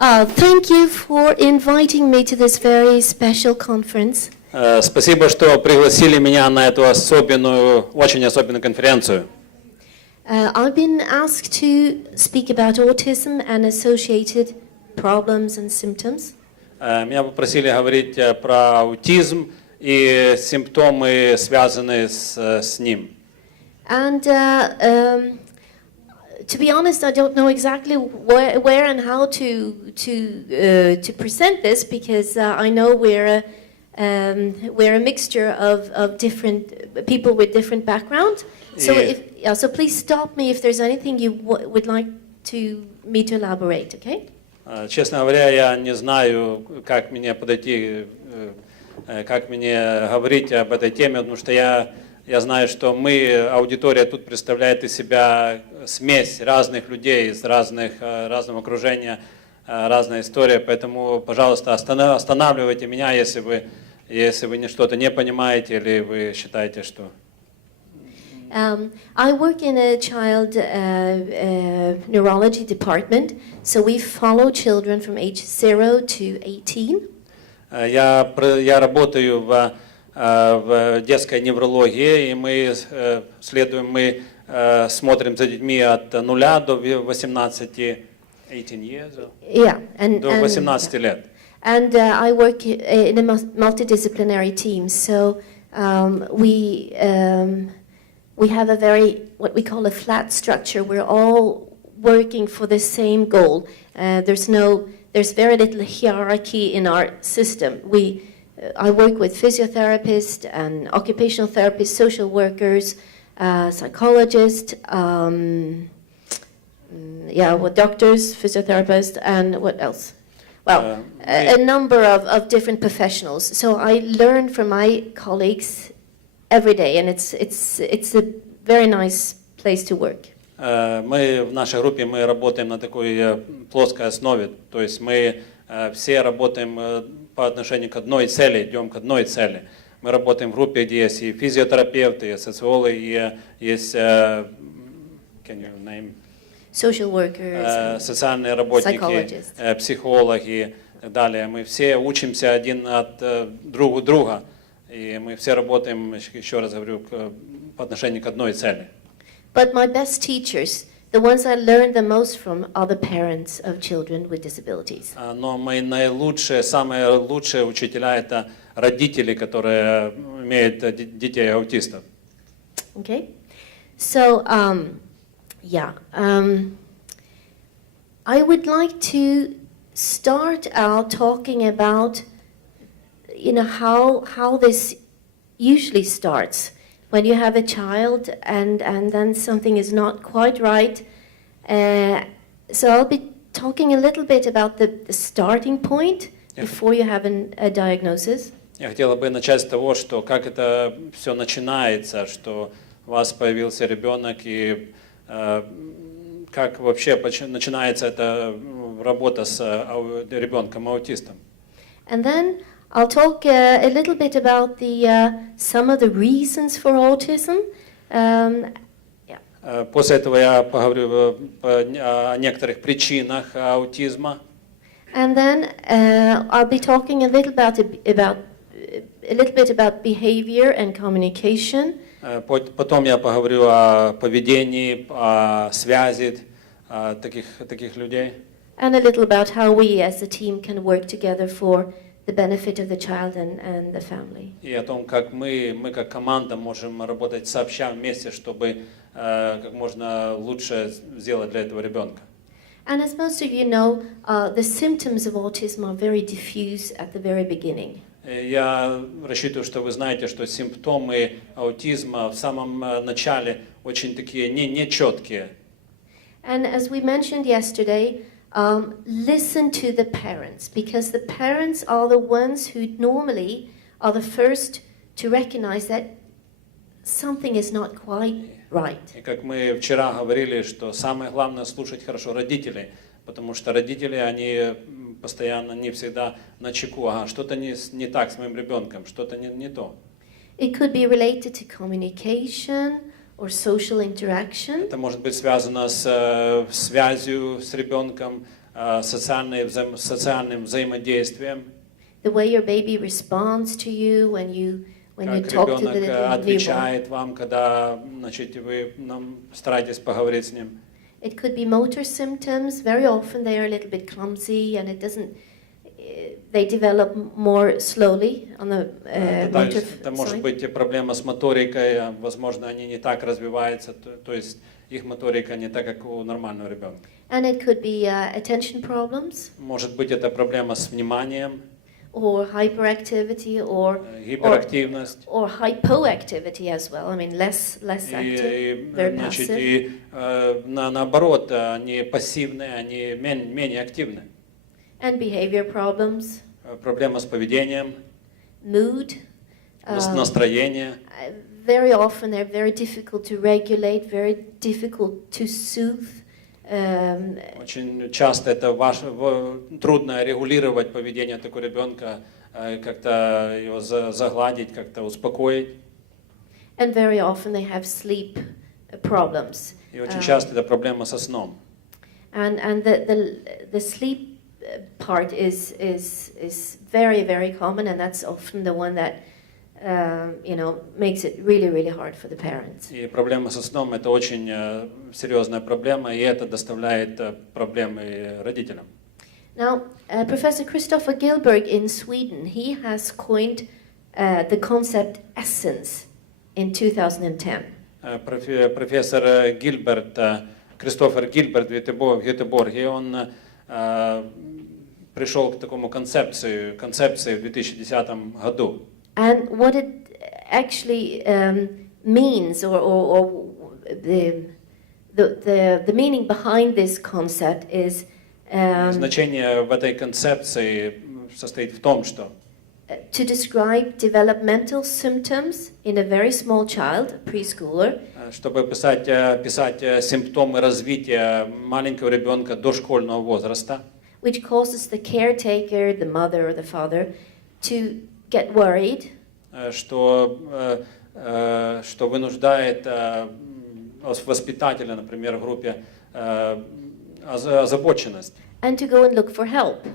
Thank you for inviting me to this very special conference. Спасибо, что пригласили меня на эту очень особенную конференцию. I've been asked to speak about autism and associated problems and symptoms. Меня попросили говорить про аутизм и симптомы, связанные с ним. And to be honest, I don't know exactly where and how to present this, because I know we're a mixture of different people with different backgrounds. So so please stop me if there's anything you would like me to elaborate, okay? Честно говоря, я не знаю, как мне подойти, как мне говорить об этой теме, потому что я знаю, что аудитория тут представляет из себя смесь разных людей из разного окружения, разная история, поэтому, пожалуйста, останавливайте меня, если вы что-то не понимаете или вы считаете, что... I work in a child neurology department, so we follow children from age 0 to 18. Я работаю в детской неврологии, и мы смотрим за детьми от 0 до 18, 18 years, до 18 лет. And I work in a multidisciplinary team, so we have a what we call a flat structure. We're all working for the same goal. There's very little hierarchy in our system. I work with physiotherapists and occupational therapists, social workers, psychologists, doctors, physiotherapists, and what else? Well, a number of different professionals. So I learn from my colleagues every day, and it's a very nice place to work. Мы в нашей группе работаем на такой плоской основе, то есть мы все работаем по отношению к одной цели, идем к одной цели. Мы работаем в группе, где есть и физиотерапевты, и социологи, и есть social workers, социальные работники, психологи и так далее. Мы все учимся один от друга. И мы все работаем, еще раз говорю, по отношению к одной цели. But my best teachers, the ones I learned the most from, are the parents of children with disabilities. Но мои самые лучшие учителя — это родители, которые имеют детей аутистов. Okay, so I would like to start out talking about how this usually starts when you have a child and then something is not quite right. So I'll be talking a little bit about the starting point before you have a diagnosis. Я хотела бы начать с того, что как это все начинается, что у вас появился ребенок, и как вообще начинается эта работа с ребенком-аутистом. And then I'll talk a little bit about some of the reasons for autism. После этого я поговорю о некоторых причинах аутизма. And then I'll be talking a little bit about behavior and communication. Потом я поговорю о поведении, о связи таких людей. And a little about how we as a team can work together for the benefit of the child and the family. И о том, как мы как команда можем работать сообща вместе, чтобы как можно лучше сделать для этого ребенка. And as most of you know, the symptoms of autism are very diffuse at the very beginning. Я рассчитываю, что вы знаете, что симптомы аутизма в самом начале очень такие нечеткие. And as we mentioned yesterday, listen to the parents, because the parents are the ones who normally are the first to recognize that something is not quite right. И как мы вчера говорили, что самое главное слушать хорошо родителей, потому что родители, они постоянно, не всегда начеку, что-то не так с моим ребенком, что-то не то. It could be related to communication or social interaction. Это может быть связано с связью с ребенком, социальным взаимодействием. The way your baby responds to you when you Как talk to the ребенок little newborn. отвечает вам, когда, значит, вы стараетесь поговорить с ним. It could be motor symptoms. Very often they are a little bit clumsy, and it doesn't. They develop more slowly on the motor Это может side. быть проблема с моторикой, возможно, они не так развиваются, то есть их моторика не так, как у нормального ребенка. And it could be attention problems, Может быть, это проблема с вниманием, or hyperactivity, or гиперактивность. hypoactivity as well. I mean, less active, very Значит, passive. и наоборот, они пассивные, они менее активны. And behavior problems, Проблема с поведением, mood. настроение. Very often they're very difficult to regulate, very difficult to soothe. Очень часто это трудно регулировать поведение такого ребенка, как-то его загладить, как-то успокоить. And very often they have sleep problems. И очень часто это проблема со сном. And the sleep part is very, very common, and that's often the one that makes it really, really hard for the parents. И проблема со сном это очень серьезная проблема, и это доставляет проблемы родителям. Now, Professor Christopher Gillberg in Sweden, he has coined the concept essence in 2010. Профессор Кристофер Гильберт в Гетеборге, он пришел к такому концепции в 2010 году. And what it actually means, or the meaning behind this concept is Значение в этой концепции состоит в том, что to describe developmental symptoms in a very small child, a preschooler, чтобы писать симптомы развития маленького ребенка дошкольного возраста, which causes the caretaker, the mother or the father, to get worried, что вынуждает воспитателя, например, в группе озабоченность, and to go and look for help,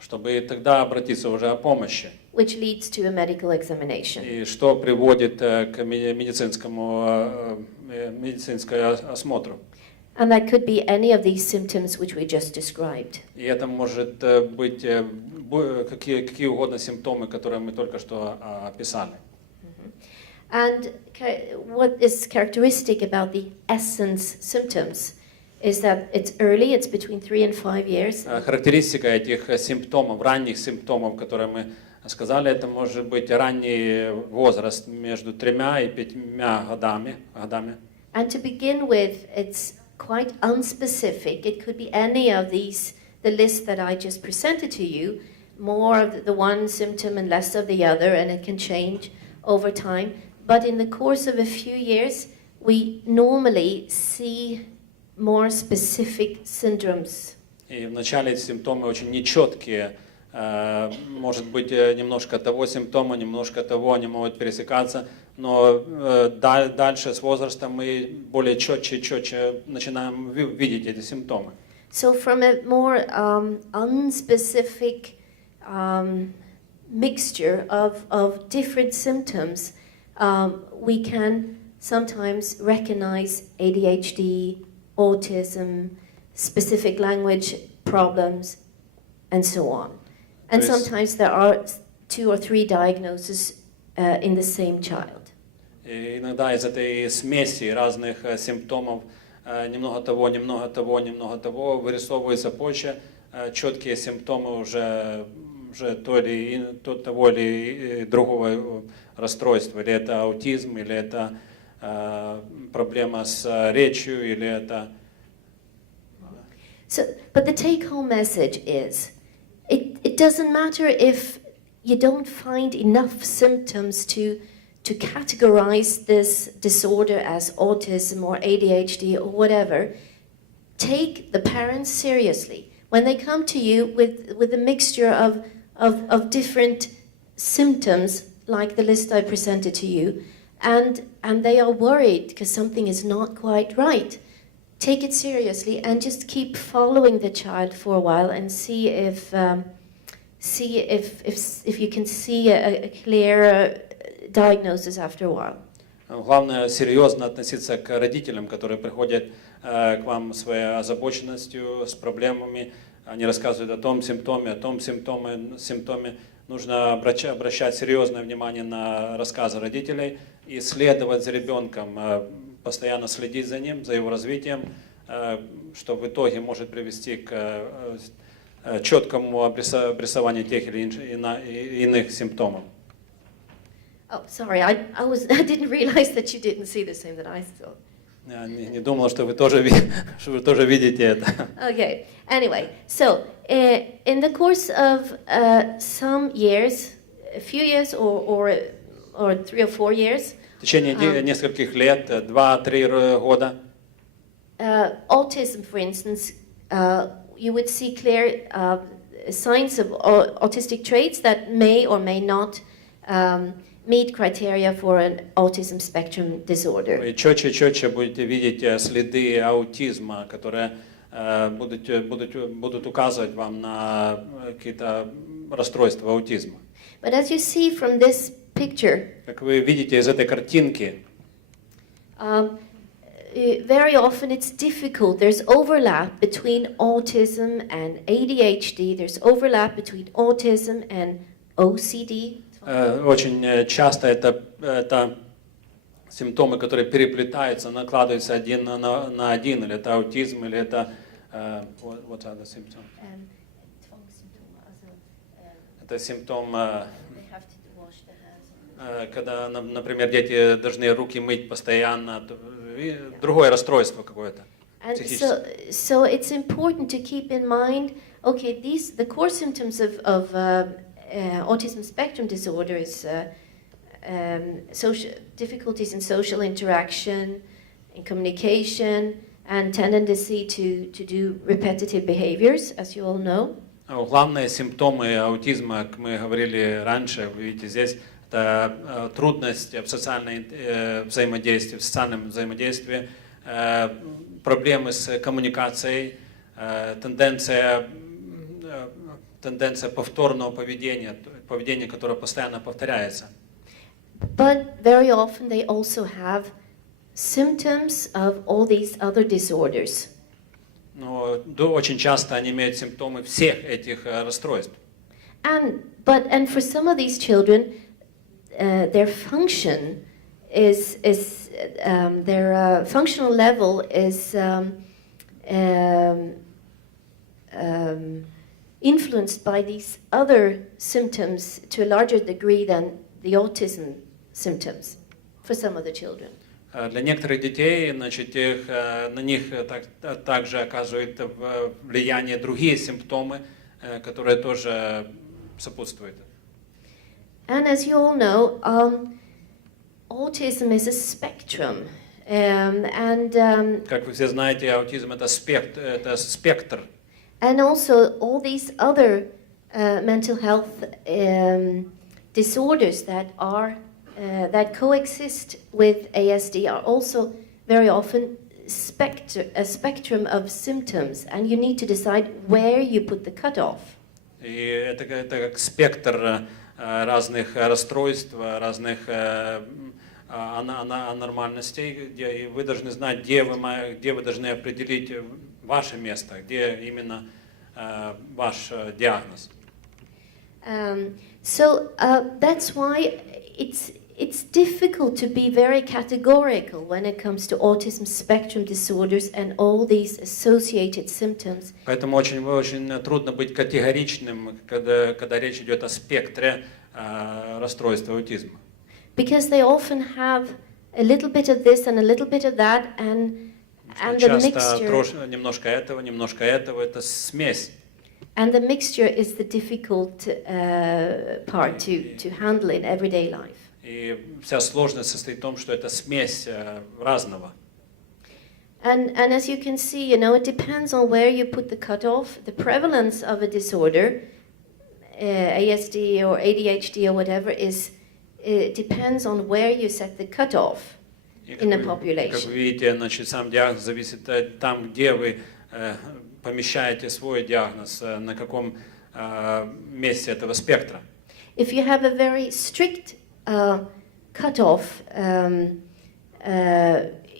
чтобы тогда обратиться уже о помощи, which leads to a medical examination. и что приводит к медицинскому осмотру. And that could be any of these symptoms which we just described. И это может быть какие угодно симптомы, которые мы только что описали. And what is characteristic about the essence symptoms is that it's early, it's between 3 and 5 years. Характеристика этих симптомов, ранних симптомов, которые мы сказали, это может быть ранний возраст между 3 и 5 годами. And to begin with, it's quite unspecific. It could be any of these, the list that I just presented to you, more of the one symptom and less of the other, and it can change over time. But in the course of a few years, we normally see more specific syndromes. И вначале симптомы очень нечеткие. Может быть, немножко того симптома, немножко того, они могут пересекаться, но дальше с возрастом мы более четче начинаем видеть эти симптомы. So from a more unspecific mixture of different symptoms, we can sometimes recognize ADHD, autism, specific language problems, and so on. And sometimes there are 2 or 3 diagnoses in the same child. И иногда из этой смеси разных симптомов, немного того, вырисовываются позже четкие симптомы уже того или другого расстройства. Или это аутизм, или это проблема с речью, или это... But the take-home message is, it doesn't matter if you don't find enough symptoms to categorize this disorder as autism or ADHD or whatever. Take the parents seriously. When they come to you with a mixture of different symptoms, like the list I presented to you, and they are worried because something is not quite right, take it seriously and just keep following the child for a while and see if you can see a clear diagnosis after a while. Главное серьезно относиться к родителям, которые приходят к вам с своей озабоченностью, с проблемами. Они рассказывают о том симптоме. Нужно обращать серьезное внимание на рассказы родителей и следовать за ребенком, постоянно следить за ним, за его развитием, что в итоге может привести к четкому обрисованию тех или иных симптомов. Oh, sorry, I didn't realize that you didn't see the same that I saw. Я не думал, что вы тоже видите это. Okay. Anyway, so in the course of some years, a few years or 3 or 4 years, В течение нескольких лет, 2-3 года, autism, for instance, you would see clear signs of autistic traits that may or may not meet criteria for an autism spectrum disorder. Вы четче будете видеть следы аутизма, которые будут указывать вам на какие-то расстройства аутизма. But as you see from this picture, Как вы видите из этой картинки, very often it's difficult. There's overlap between autism and ADHD. There's overlap between autism and OCD. очень часто это симптомы, которые переплетаются, накладываются один на один, или это аутизм, или это what are the symptoms? Это симптом, когда, например, дети должны руки мыть постоянно, другое расстройство какое-то. And so it's important to keep in mind, okay, the core symptoms of autism spectrum disorder is social difficulties in social interaction, in communication, and tendency to do repetitive behaviors, as you all know. Главные симптомы аутизма, как мы говорили раньше, вы видите здесь, это трудность в социальном взаимодействии, проблемы с коммуникацией, тенденция повторного поведения, которое постоянно повторяется. But very often they also have symptoms of all these other disorders. Но очень часто они имеют симптомы всех этих расстройств. And for some of these children, their function their functional level is influenced by these other symptoms to a larger degree than the autism symptoms for some of the children. Для некоторых детей, значит, на них также оказывают влияние другие симптомы, которые тоже сопутствуют. And as you all know, autism is a spectrum, Как вы все знаете, аутизм это спектр. And also all these other mental health disorders that coexist with ASD are also very often a spectrum of symptoms, and you need to decide where you put the cutoff. И это как спектр разных расстройств, разных анормальностей, где вы должны знать, где вы должны определить ваше место, где именно ваш диагноз. So that's why it's difficult to be very categorical when it comes to autism spectrum disorders and all these associated symptoms. Поэтому очень трудно быть категоричным, когда речь идет о спектре расстройства аутизма. Because they often have a little bit of this and a little bit of that, and the mixture. Немножко этого, это смесь. And the mixture is the difficult part to handle in everyday life. И вся сложность состоит в том, что это смесь разного. And as you can see, it depends on where you put the cutoff. The prevalence of a disorder, ASD or ADHD or whatever, it depends on where you set the cutoff. in a Как population. вы видите, значит, сам диагноз зависит от там, где вы помещаете свой диагноз, на каком месте этого спектра. If you have a very strict cutoff,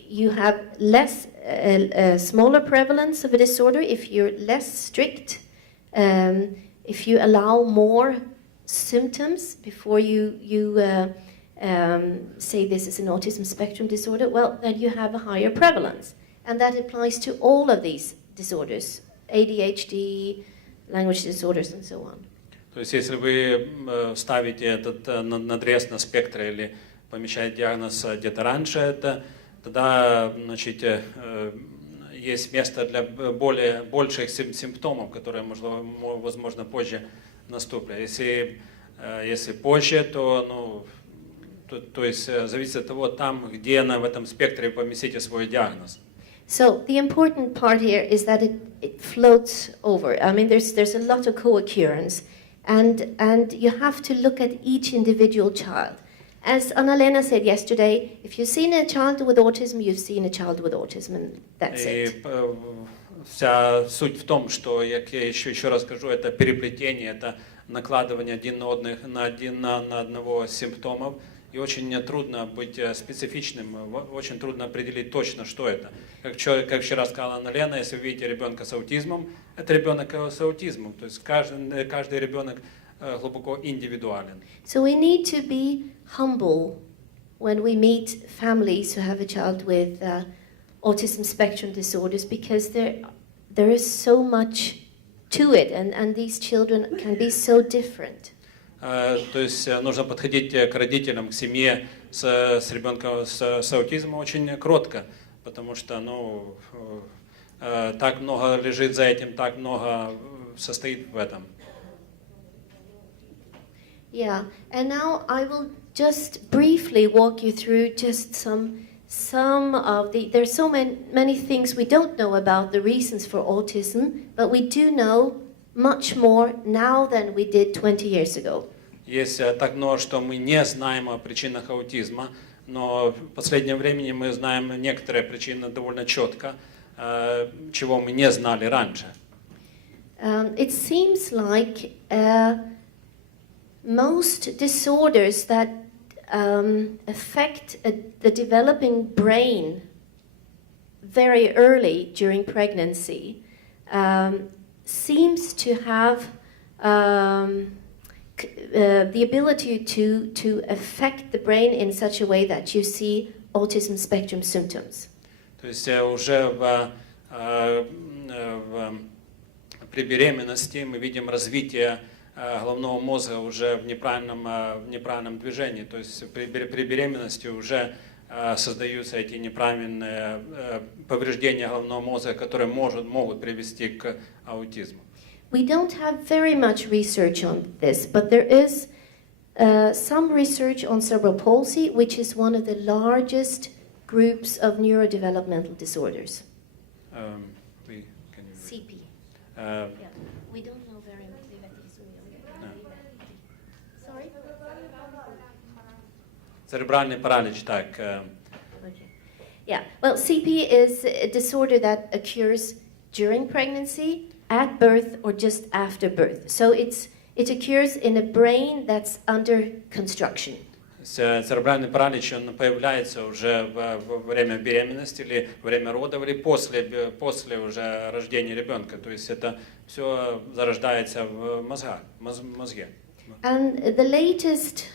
you have less, a smaller prevalence of a disorder. If you're less strict, if you allow more symptoms before you say this is an autism spectrum disorder, well, then you have a higher prevalence. And that applies to all of these disorders, ADHD, language disorders, and so on. То есть, если вы ставите этот надрез на спектр или помещаете диагноз где-то раньше, тогда, значит, есть место для больших симптомов, которые, возможно, позже наступят. Если позже, то есть зависит от того, там, где в этом спектре поместите свой диагноз. So the important part here is that it floats over. I mean, there's a lot of co-occurrence, and you have to look at each individual child. As Anna-Lena said yesterday, if you've seen a child with autism, you've seen a child with autism, and that's it. Вся суть в том, что, як я еще раз скажу, это переплетение, это накладывание один на одного симптомов. И очень трудно быть специфичным, очень трудно определить точно, что это. Как вчера сказала Анна-Лена, если вы видите ребенка с аутизмом, это ребенок с аутизмом. То есть каждый ребенок глубоко индивидуален. So we need to be humble when we meet families who have a child with autism spectrum disorders, because there is so much to it, and these children can be so different. То есть нужно подходить к родителям, к семье с ребенком с аутизмом очень кротко, потому что так много лежит за этим, так много состоит в этом. Yeah, and now I will just briefly walk you through just some of the. There's so many things we don't know about the reasons for autism, but we do know much more now than we did 20 years ago. Есть так много, что мы не знаем о причинах аутизма, но в последнее время мы знаем некоторые причины довольно четко, чего мы не знали раньше. It seems like most disorders that affect the developing brain very early during pregnancy seems to have the ability to affect the brain in such a way that you see autism spectrum symptoms. То есть уже при беременности мы видим развитие головного мозга уже в неправильном движении. То есть при беременности уже создаются эти неправильные повреждения головного мозга, которые могут привести к аутизму. We don't have very much research on this, but there is some research on cerebral palsy, which is one of the largest groups of neurodevelopmental disorders. CP. Yeah. We don't know very much. Sorry? Церебральный паралич, так. Okay. Yeah. Well, CP is a disorder that occurs during pregnancy, at birth, or just after birth. So it occurs in a brain that's under construction. Церебральный паралич, он появляется уже во время беременности или во время родов, или после уже рождения ребенка. То есть это все зарождается в мозге. And the latest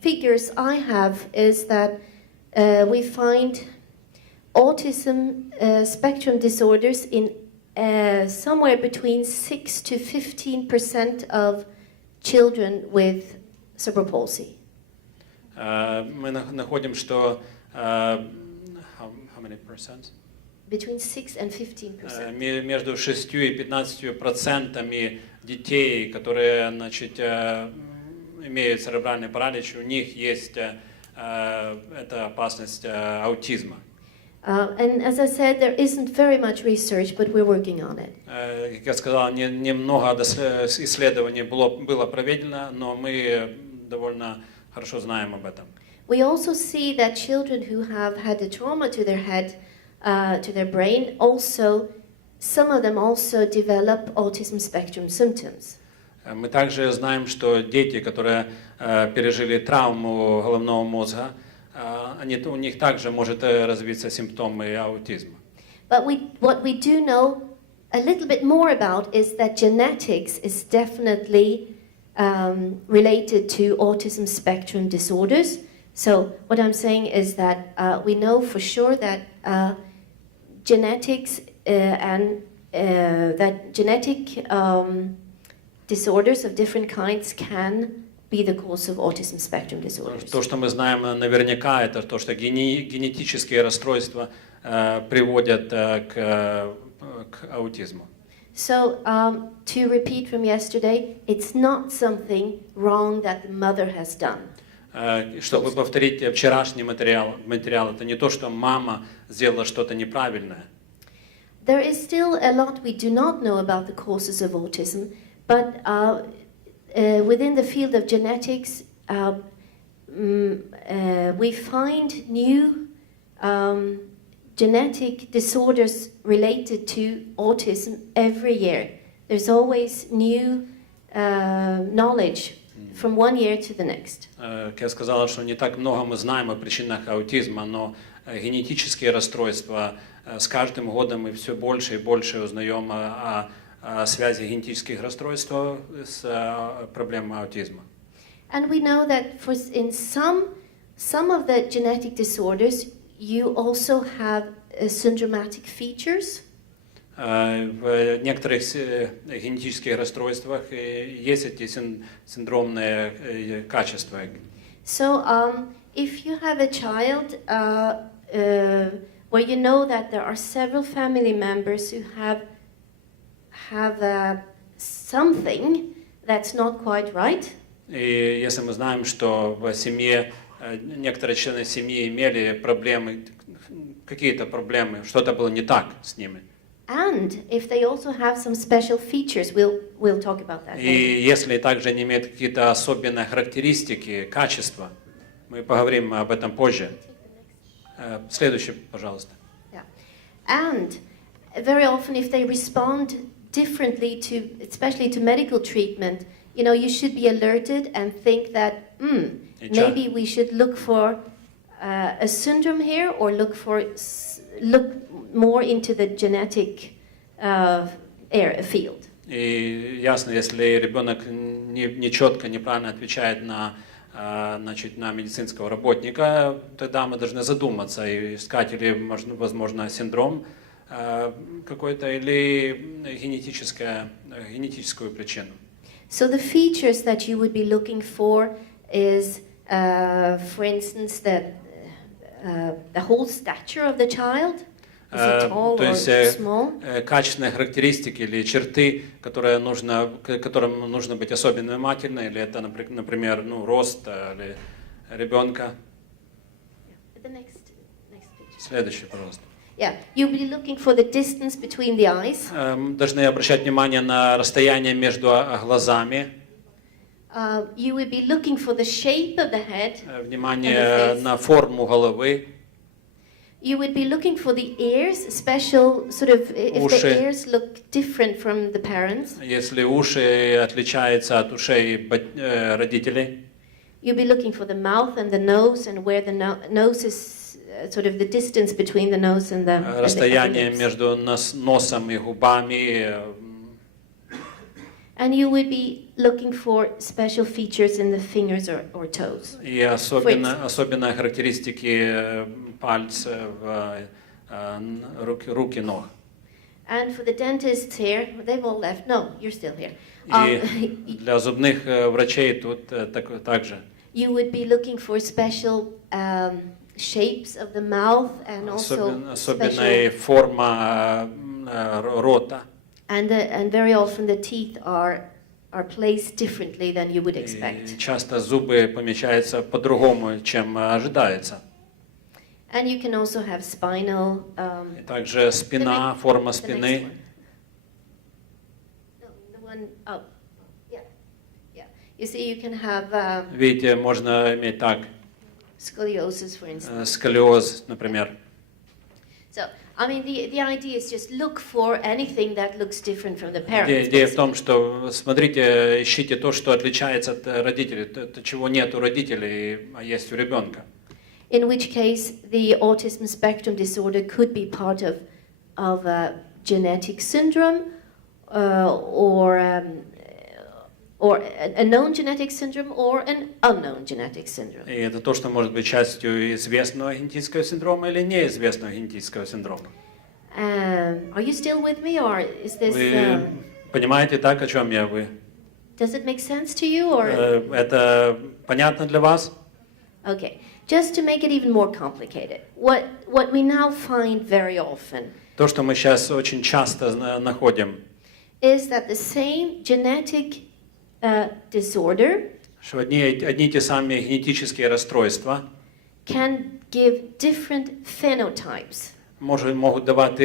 figures I have is that we find autism spectrum disorders in somewhere between 6 to 15% of children with cerebral palsy. Мы находим, что how many percent? Between 6 and 15%. Между 6 и 15% детей, которые, значит, имеют церебральный паралич, у них есть эта опасность аутизма. And as I said, there isn't very much research, but we're working on it. Как я сказал, немного исследований было проведено, но мы довольно хорошо знаем об этом. We also see that children who have had a trauma to their head, to their brain, also, some of them also develop autism spectrum symptoms. Мы также знаем, что дети, которые пережили травму головного мозга, у них также может развиться симптомы аутизма. But what we do know a little bit more about is that genetics is definitely related to autism spectrum disorders. So what I'm saying is that we know for sure that genetics and that genetic disorders of different kinds can be the cause of autism spectrum disorders. То, что мы знаем наверняка, это то, что генетические расстройства приводят к аутизму. So to repeat from yesterday, it's not something wrong that the mother has done. Чтобы повторить вчерашний материал, это не то, что мама сделала что-то неправильное. There is still a lot we do not know about the causes of autism, but within the field of genetics, we find new genetic disorders related to autism every year. There's always new knowledge from one year to the next. Как я сказала, что не так много мы знаем о причинах аутизма, но генетические расстройства с каждым годом мы все больше и больше узнаем о связи генетических расстройств с проблемой аутизма. And we know that in some of the genetic disorders, you also have syndromatic features. В некоторых генетических расстройствах есть эти синдромные качества. So, if you have a child where you know that there are several family members who have something that's not quite right. И если мы знаем, что в семье некоторые члены семьи имели проблемы, какие-то проблемы, что-то было не так с ними. And if they also have some special features, we'll talk about that. И если также они имеют какие-то особенные характеристики, качества, мы поговорим об этом позже. Следующий, пожалуйста. Yeah. And very often, if they respond differently to, especially to medical treatment, you know, you should be alerted and think that maybe we should look for a syndrome here, or look more into the genetic field. И ясно, если ребенок не четко, неправильно отвечает на медицинского работника, тогда мы должны задуматься и искать или, возможно, синдром какой-то или генетическую причину. So the features that you would be looking for is, for instance, the whole stature of the child. Is it tall or small? Качественные характеристики или черты, которым нужно быть особенно внимательны, или это, например, рост или ребенка. The next picture. Следующий, пожалуйста. Yeah, you'll be looking for the distance between the eyes. Должны обращать внимание на расстояние между глазами. You will be looking for the shape of the head. Внимание на форму головы. You would be looking for the ears, special sort of if Уши. the ears look different from the parents. Если уши отличаются от ушей родителей. You'll be looking for the mouth and the nose, and where the nose is sort of the distance between the nose and the Расстояние lips. между носом и губами. And you would be looking for special features in the fingers or toes. И особенно характеристики пальцев, руки, ног. And for the dentists here, they've all left. No, you're still here. И для зубных врачей тут также. You would be looking for special shapes of the mouth and also Особенная форма рота. And very often the teeth are placed differently than you would expect. И часто зубы помещаются по-другому, чем ожидается. And you can also have spinal. И также спина, форма спины. The one up. Yeah. You see, you can have. Видите, можно иметь так. Scoliosis, for instance. Сколиоз, например. So, I mean, the idea is just look for anything that looks different from the parents. Идея в том, что смотрите, ищите то, что отличается от родителей, то, чего нет у родителей, а есть у ребенка. In which case, the autism spectrum disorder could be part of a genetic syndrome, or a known genetic syndrome or an unknown genetic syndrome. И это то, что может быть частью известного генетического синдрома или неизвестного генетического синдрома. Are you still with me, or is this? Вы понимаете так, о чем я? Вы? Does it make sense to you, or? Это понятно для вас? Okay. Just to make it even more complicated, what we now find very often. То, что мы сейчас очень часто находим. Is that the same genetic disorder Что одни и те самые генетические расстройства can give different phenotypes. могут давать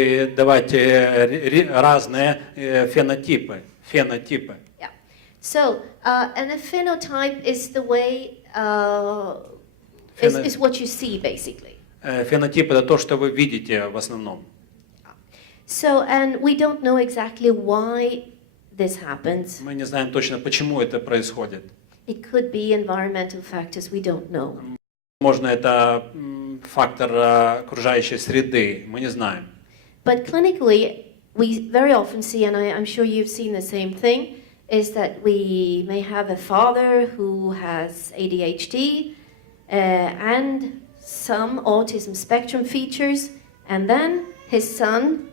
разные фенотипы. Yeah. So, and a phenotype is the way is what you see basically. Фенотип это то, что вы видите в основном. So, and we don't know exactly why this happens. Мы не знаем точно, почему это происходит. It could be environmental factors, we don't know. Возможно, это фактор окружающей среды, мы не знаем. But clinically, we very often see, and I'm sure you've seen the same thing, is that we may have a father who has ADHD and some autism spectrum features, and then his son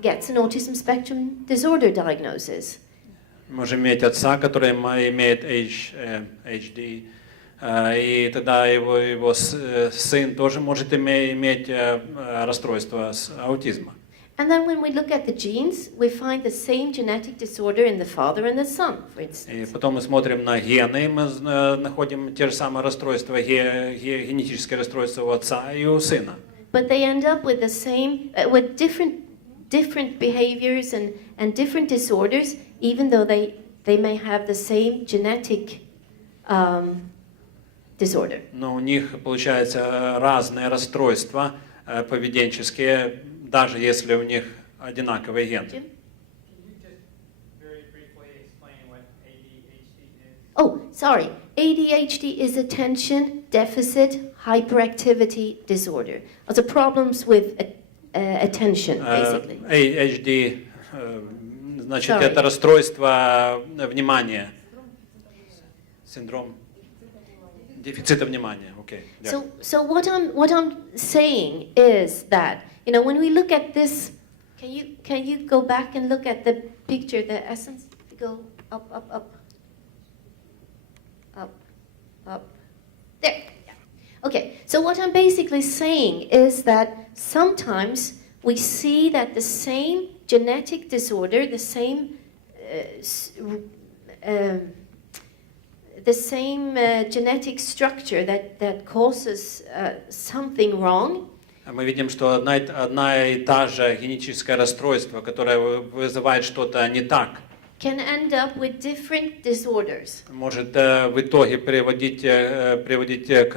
gets an autism spectrum disorder diagnosis. Можем иметь отца, который имеет HD, и тогда его сын тоже может иметь расстройство аутизма. And then when we look at the genes, we find the same genetic disorder in the father and the son, for instance. И потом мы смотрим на гены, мы находим те же самые расстройства, генетические расстройства у отца и у сына. But they end up with the same, with different behaviors and different disorders, even though they may have the same genetic disorder. Но у них получается разные расстройства поведенческие, даже если у них одинаковый ген. Jim? Oh, sorry. ADHD is attention deficit hyperactivity disorder. Also problems with attention, basically. ADHD, значит, это расстройство внимания. Синдром дефицита внимания. Okay. So what I'm saying is that, you know, when we look at this, can you go back and look at the picture, the essence? Go up. There. Yeah. Okay. So what I'm basically saying is that sometimes we see that the same genetic disorder, the same genetic structure that causes something wrong. Мы видим, что одна и та же генетическое расстройство, которое вызывает что-то не так, can end up with different disorders. может в итоге приводить к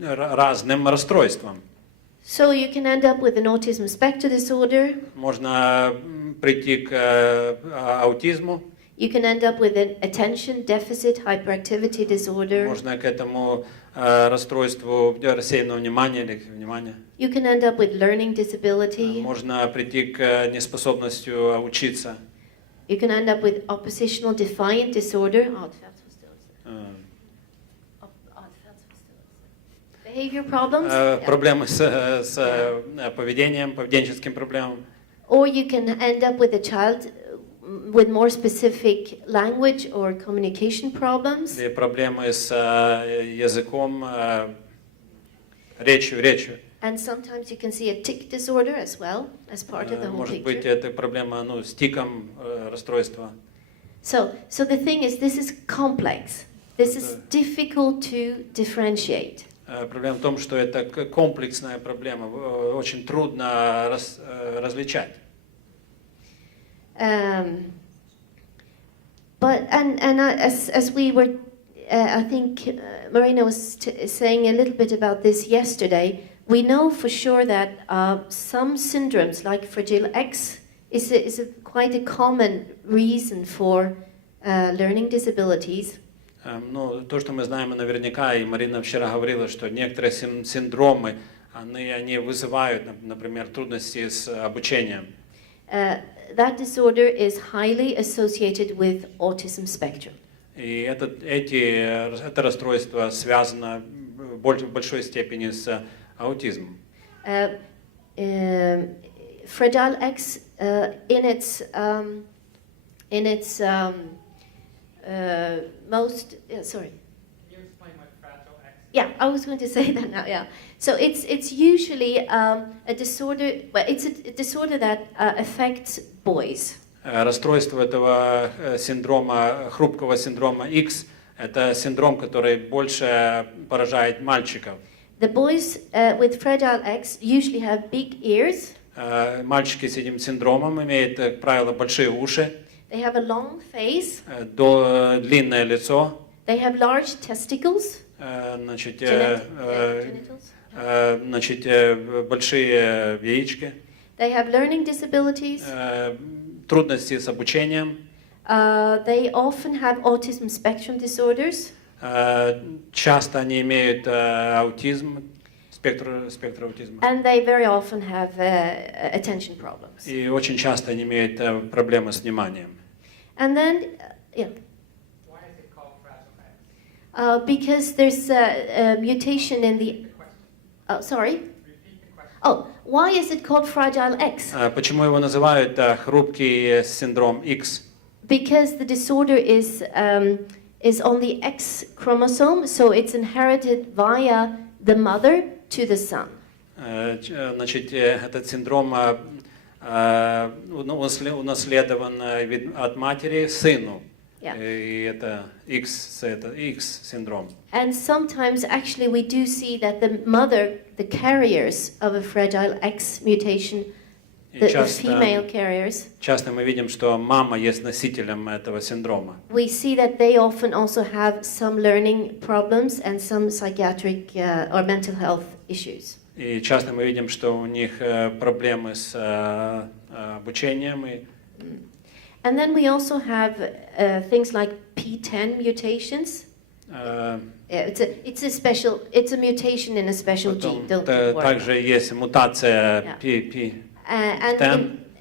разным расстройствам. So you can end up with an autism spectrum disorder. Можно прийти к аутизму. You can end up with an attention deficit hyperactivity disorder. Можно к этому расстройству рассеянного внимания или внимания. You can end up with learning disability. Можно прийти к неспособности учиться. You can end up with oppositional defiant disorder. Behavior problems. Проблемы с поведением, поведенческим проблемам. Or you can end up with a child with more specific language or communication problems. Или проблемы с языком, речью. And sometimes you can see a tic disorder as well, as part of the whole Может быть, picture. это проблема, с тиком расстройства. So the thing is, this is complex. This is difficult to differentiate. Проблема в том, что это комплексная проблема, очень трудно различать. But as we were I think Marina was saying a little bit about this yesterday. We know for sure that some syndromes, like Fragile X, is quite a common reason for learning disabilities. Ну, то, что мы знаем наверняка, и Марина вчера говорила, что некоторые синдромы, они вызывают, например, трудности с обучением. That disorder is highly associated with autism spectrum. И это расстройство связано в большой степени с аутизмом. Fragile X in its most sorry. Can you explain what Fragile X is? Yeah, I was going to say that now. Yeah, so it's usually a disorder. Well, it's a disorder that affects boys. Расстройство этого синдрома, хрупкого синдрома X, это синдром, который больше поражает мальчиков. The boys with Fragile X usually have big ears. Мальчики с этим синдромом имеют, как правило, большие уши, They have a long face. длинное лицо, They have large testicles. значит, Genitals. значит, большие яички, They have learning disabilities. трудности с обучением. They often have autism spectrum disorders. Часто они имеют аутизм, спектр аутизма. And they very often have attention problems. И очень часто они имеют проблемы с вниманием. And then, yeah. Why is it called Fragile X? Because there's a mutation in the. Sorry. Repeat the question. Oh, why is it called Fragile X? Почему его называют хрупкий синдром X? Because the disorder is on the X chromosome, so it's inherited via the mother to the son. Значит, этот синдром унаследован от матери сыну. Yeah. И это X синдром. And sometimes, actually, we do see that the mother, the carriers of a Fragile X mutation, the female carriers, Часто мы видим, что мама есть носителем этого синдрома. we see that they often also have some learning problems and some psychiatric or mental health issues. И часто мы видим, что у них проблемы с обучением. And then we also have things like P10 mutations. It's a mutation in a special gene. Don't worry. Также есть мутация P10.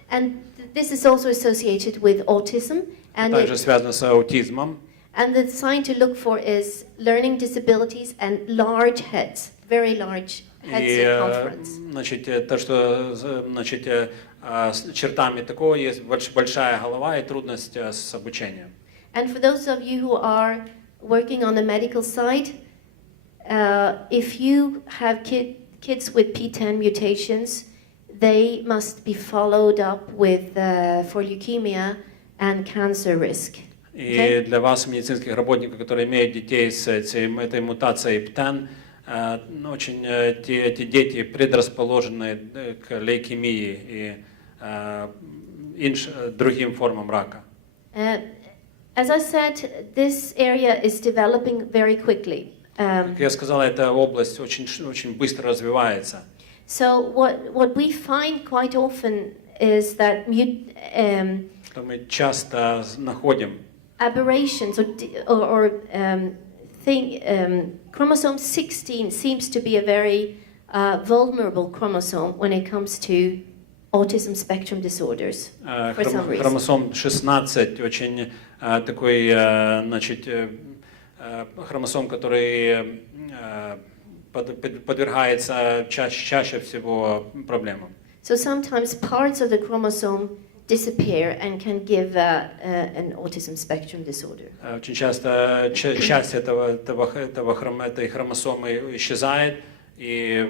And this is also associated with autism. And Также связано с аутизмом. And the sign to look for is learning disabilities and large heads, very large head circumference. Значит, то, что значит, с чертами такого есть большая голова и трудность с обучением. And for those of you who are working on the medical side, if you have kids with P10 mutations, they must be followed up with for leukemia and cancer risk. И для вас, медицинских работников, которые имеют детей с этой мутацией P10, очень эти дети предрасположены к лейкемии и другим формам рака. As I said, this area is developing very quickly. Как я сказал, эта область очень быстро развивается. So what we find quite often is that Что мы часто находим aberrations chromosome 16 seems to be a very vulnerable chromosome when it comes to autism spectrum disorders for some reason. Хромосом 16 очень такой, значит, хромосом, который подвергается чаще всего проблемам. So sometimes parts of the chromosome disappear and can give an autism spectrum disorder. Очень часто часть этой хромосомы исчезает и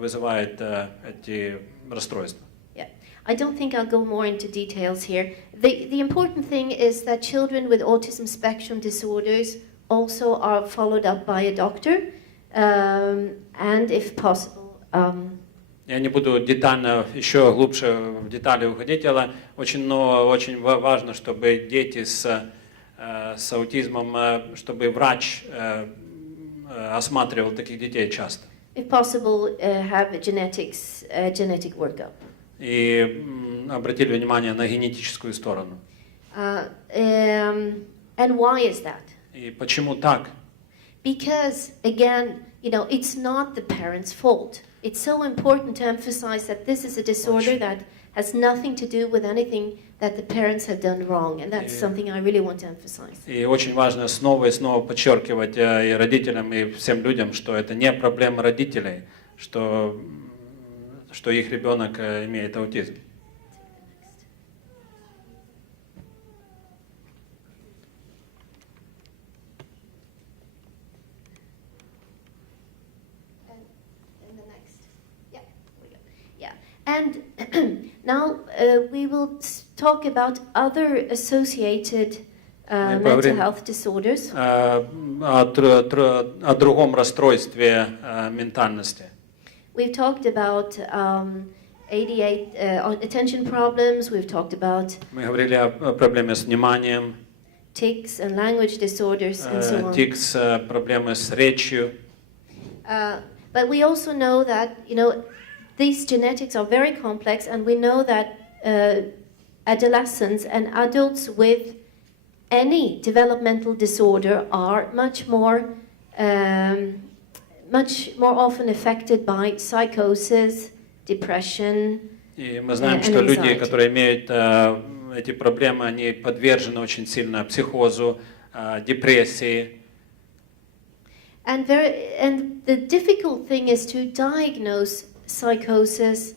вызывает эти расстройства. Yeah, I don't think I'll go more into details here. The important thing is that children with autism spectrum disorders also are followed up by a doctor, and if possible. Я не буду детально, еще глубже в детали уходить, но очень важно, чтобы дети с с аутизмом, чтобы врач осматривал таких детей часто. If possible, have a genetic workup. И обратили внимание на генетическую сторону. And why is that? И почему так? Because, again, it's not the parents' fault. It's so important to emphasize that this is a disorder that has nothing to do with anything that the parents have done wrong, and that's something I really want to emphasize. И очень важно снова и снова подчеркивать и родителям, и всем людям, что это не проблема родителей, что их ребенок имеет аутизм. And now we will talk about other associated mental health disorders. О другом расстройстве ментальности. We've talked about attention problems. We've talked about Мы говорили о проблеме с вниманием, tics and language disorders and so on. тикс, проблемы с речью. But we also know that these genetics are very complex, and we know that adolescents and adults with any developmental disorder are much more often affected by psychosis, depression, И мы знаем, and что люди, anxiety. которые имеют эти проблемы, они подвержены очень сильно психозу, депрессии. And the difficult thing is to diagnose psychosis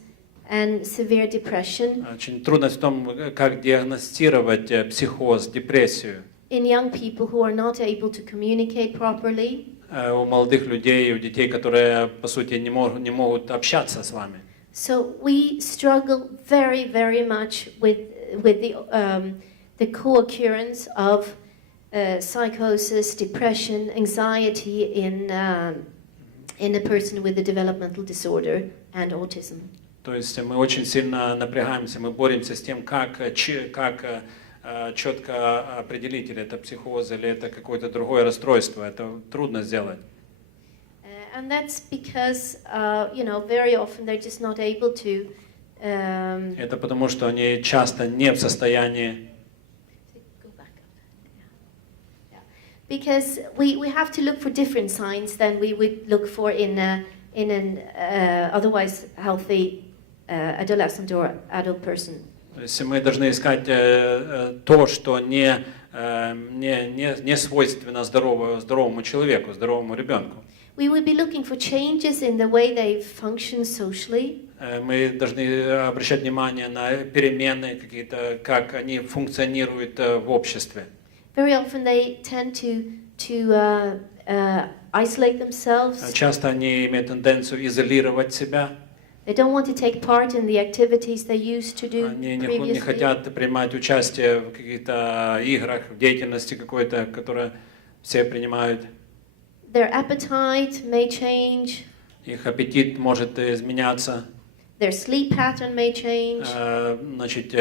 and severe depression Очень трудность в том, как диагностировать психоз, депрессию in young people who are not able to communicate properly. у молодых людей, у детей, которые, по сути, не могут общаться с вами. So we struggle very, very much with the co-occurrence of psychosis, depression, anxiety in a person with a developmental disorder and autism. То есть мы очень сильно напрягаемся, мы боремся с тем, как четко определить, или это психоз, или это какое-то другое расстройство. Это трудно сделать. And that's because, very often they're just not able to. Это потому, что они часто не в состоянии. Go back up. Yeah. Because we have to look for different signs than we would look for in an otherwise healthy adolescent or adult person. То есть мы должны искать то, что не свойственно здоровому человеку, здоровому ребенку. We will be looking for changes in the way they function socially. Мы должны обращать внимание на перемены какие-то, как они функционируют в обществе. Very often they tend to isolate themselves. Часто они имеют тенденцию изолировать себя. They don't want to take part in the activities they used to do Они не previously. хотят принимать участие в каких-то играх, в деятельности какой-то, которую все принимают. Their appetite may change. Их аппетит может изменяться. Their sleep pattern may change. Значит,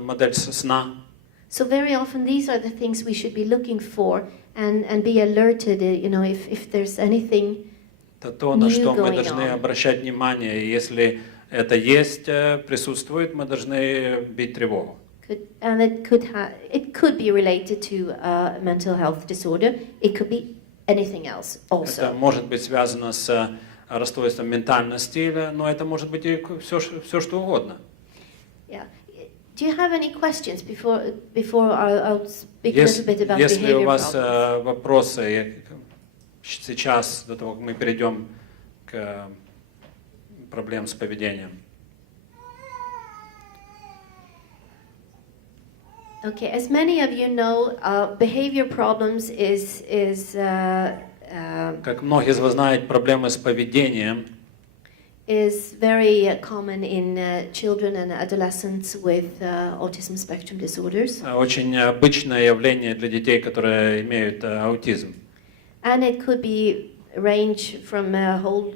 модель сна. So very often these are the things we should be looking for and be alerted, if there's anything Это то, на что мы going должны on. обращать внимание. И если это есть, присутствует, мы должны бить тревогу. And it could be related to a mental health disorder. It could be anything else Это also. может быть связано с расстройством ментальности, но это может быть и все что угодно. Yeah. Do you have any questions before I'll speak a little bit about Если у behavior вас problems? вопросы сейчас, до того, как мы перейдем к проблемам с поведением. Okay, as many of you know, behavior problems is Как многие из вас знают, проблемы с поведением very common in children and adolescents with autism spectrum disorders. очень обычное явление для детей, которые имеют аутизм. And it could be range from a whole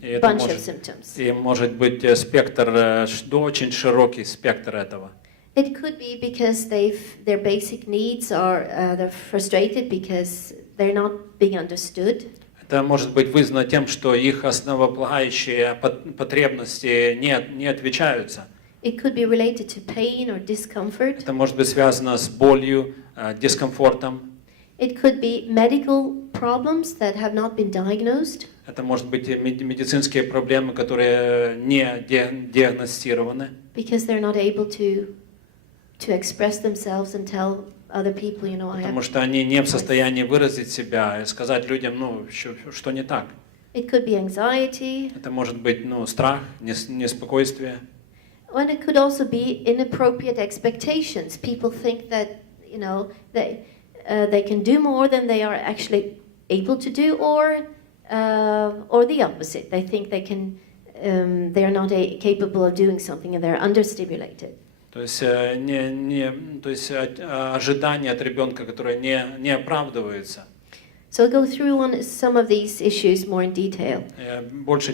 И bunch of symptoms. может быть спектр, очень широкий спектр этого. It could be because their basic needs are they're frustrated because they're not being understood. Это может быть вызвано тем, что их основополагающие потребности не отвечаются. It could be related to pain or discomfort. Это может быть связано с болью, дискомфортом. It could be medical problems that have not been diagnosed. Это может быть медицинские проблемы, которые не диагностированы. Because they're not able to express themselves and tell other people, you know, I have. Потому что они не в состоянии выразить себя и сказать людям, что не так. It could be anxiety. Это может быть, страх, неспокойствие. And it could also be inappropriate expectations. People think that, you know, they can do more than they are actually able to do, or the opposite. They think they are not capable of doing something and they're understimulated. То есть ожидания от ребенка, которые не оправдываются. So I'll go through on some of these issues more in detail. Больше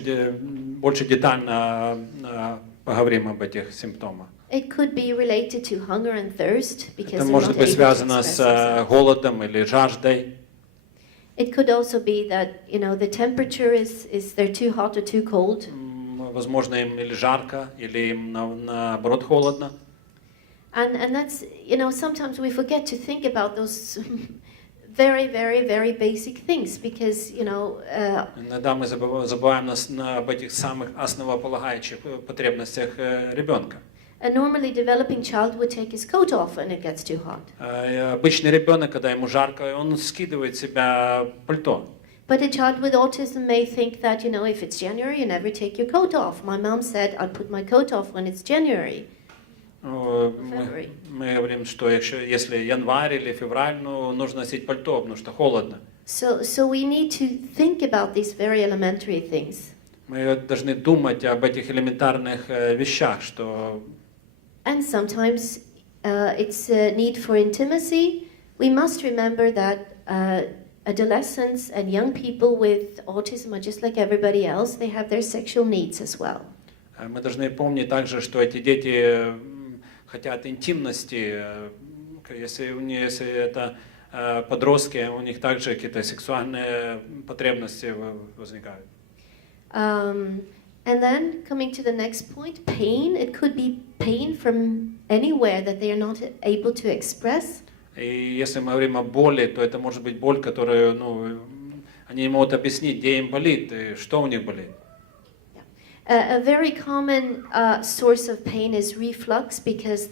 детально поговорим об этих симптомах. It could be related to hunger and thirst because Это they're может not быть able to связано express с themselves. голодом или жаждой. It could also be that, you know, the temperature is they're too hot or too cold. Возможно, им или жарко, или им наоборот холодно. And that's, you know, sometimes we forget to think about those very, very, very basic things because, you know. Иногда мы забываем об этих самых основополагающих потребностях ребенка. A normally developing child would take his coat off when it gets too hot. Обычный ребенок, когда ему жарко, он скидывает с себя пальто. But a child with autism may think that, you know, if it's January, you never take your coat off. My mom said I'll put my coat off when it's January. Мы говорим, что если январь или февраль, нужно носить пальто, потому что холодно. So we need to think about these very elementary things. Мы должны думать об этих элементарных вещах, что. And sometimes it's a need for intimacy. We must remember that adolescents and young people with autism are just like everybody else. They have their sexual needs as well. Мы должны помнить также, что эти дети хотят интимности. Если это подростки, у них также какие-то сексуальные потребности возникают. And then coming to the next point, pain. It could be pain from anywhere that they are not able to express. И если мы говорим о боли, то это может быть боль, которую, они не могут объяснить, где им болит и что у них болит. A very common source of pain is reflux because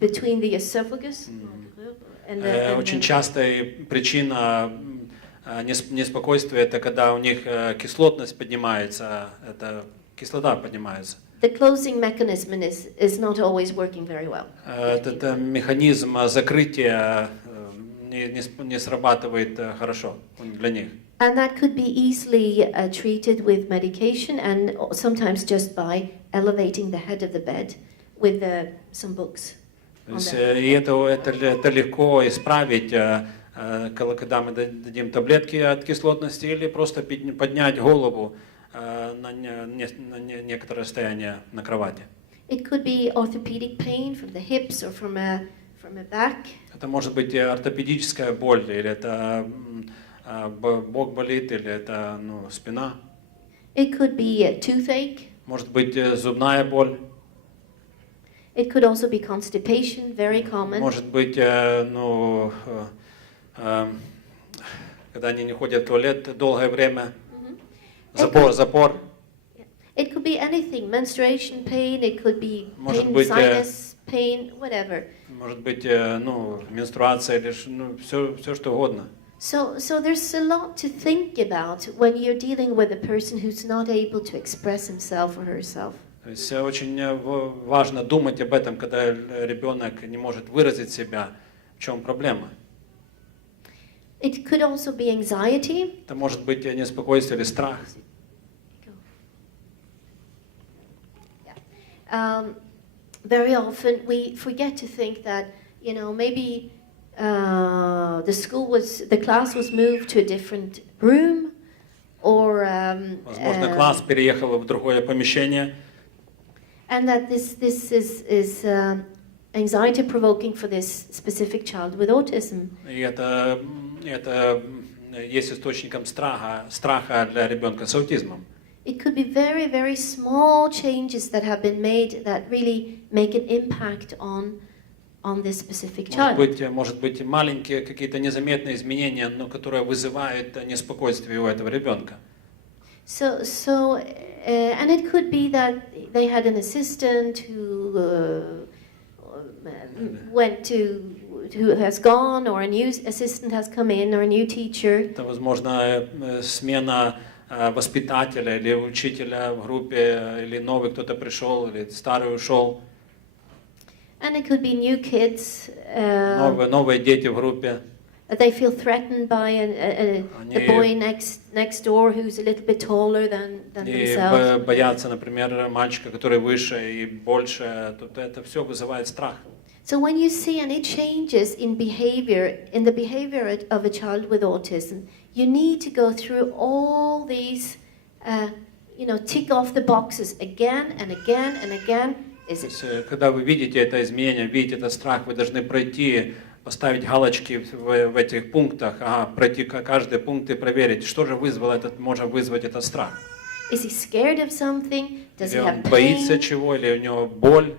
between the esophagus and Очень частая причина неспокойствия это когда у них кислотность поднимается, это кислота поднимается. the closing mechanism is not always working very well. Это механизм закрытия не срабатывает хорошо для них. And that could be easily treated with medication and sometimes just by elevating the head of the bed with some books. И это легко исправить, когда мы дадим таблетки от кислотности или просто поднять голову на некоторое расстояние на кровати. It could be orthopedic pain from the hips or from a back. Это может быть ортопедическая боль, или это бок болит, или это спина. It could be a toothache. Может быть зубная боль. It could also be constipation, very common. Может быть, когда они не ходят в туалет долгое время. Запор. It could be anything, menstruation pain, it could be Может pain, быть, sinus pain, whatever. Может быть, менструация или все что угодно. So there's a lot to think about when you're dealing with a person who's not able to express himself or herself. То есть очень важно думать об этом, когда ребенок не может выразить себя, в чем проблема. It could also be anxiety. Это может быть неспокойствие или страх. Very often we forget to think that, you know, maybe the class was moved to a different room, or Возможно, класс переехал в другое помещение. And that this is anxiety provoking for this specific child with autism. И это есть источником страха для ребенка с аутизмом. It could be very, very small changes that have been made that really make an impact on this specific child. Может быть маленькие какие-то незаметные изменения, но которые вызывают неспокойствие у этого ребенка. And it could be that they had an assistant who who has gone, or a new assistant has come in, or a new teacher. Это, возможно, смена воспитателя или учителя в группе, или новый кто-то пришел, или старый ушел. And it could be new kids. Новые дети в группе. They feel threatened by the boy next door who's a little bit taller than themselves. И боятся, например, мальчика, который выше и больше. Тут это все вызывает страх. So when you see any changes in the behavior of a child with autism, you need to go through all these, tick off the boxes again and again and again. Когда вы видите это изменение, видите этот страх, вы должны пройти, поставить галочки в этих пунктах, пройти каждый пункт и проверить, что же может вызвать этот страх. Is he scared of something? Does he have pain? Боится чего, или у него боль?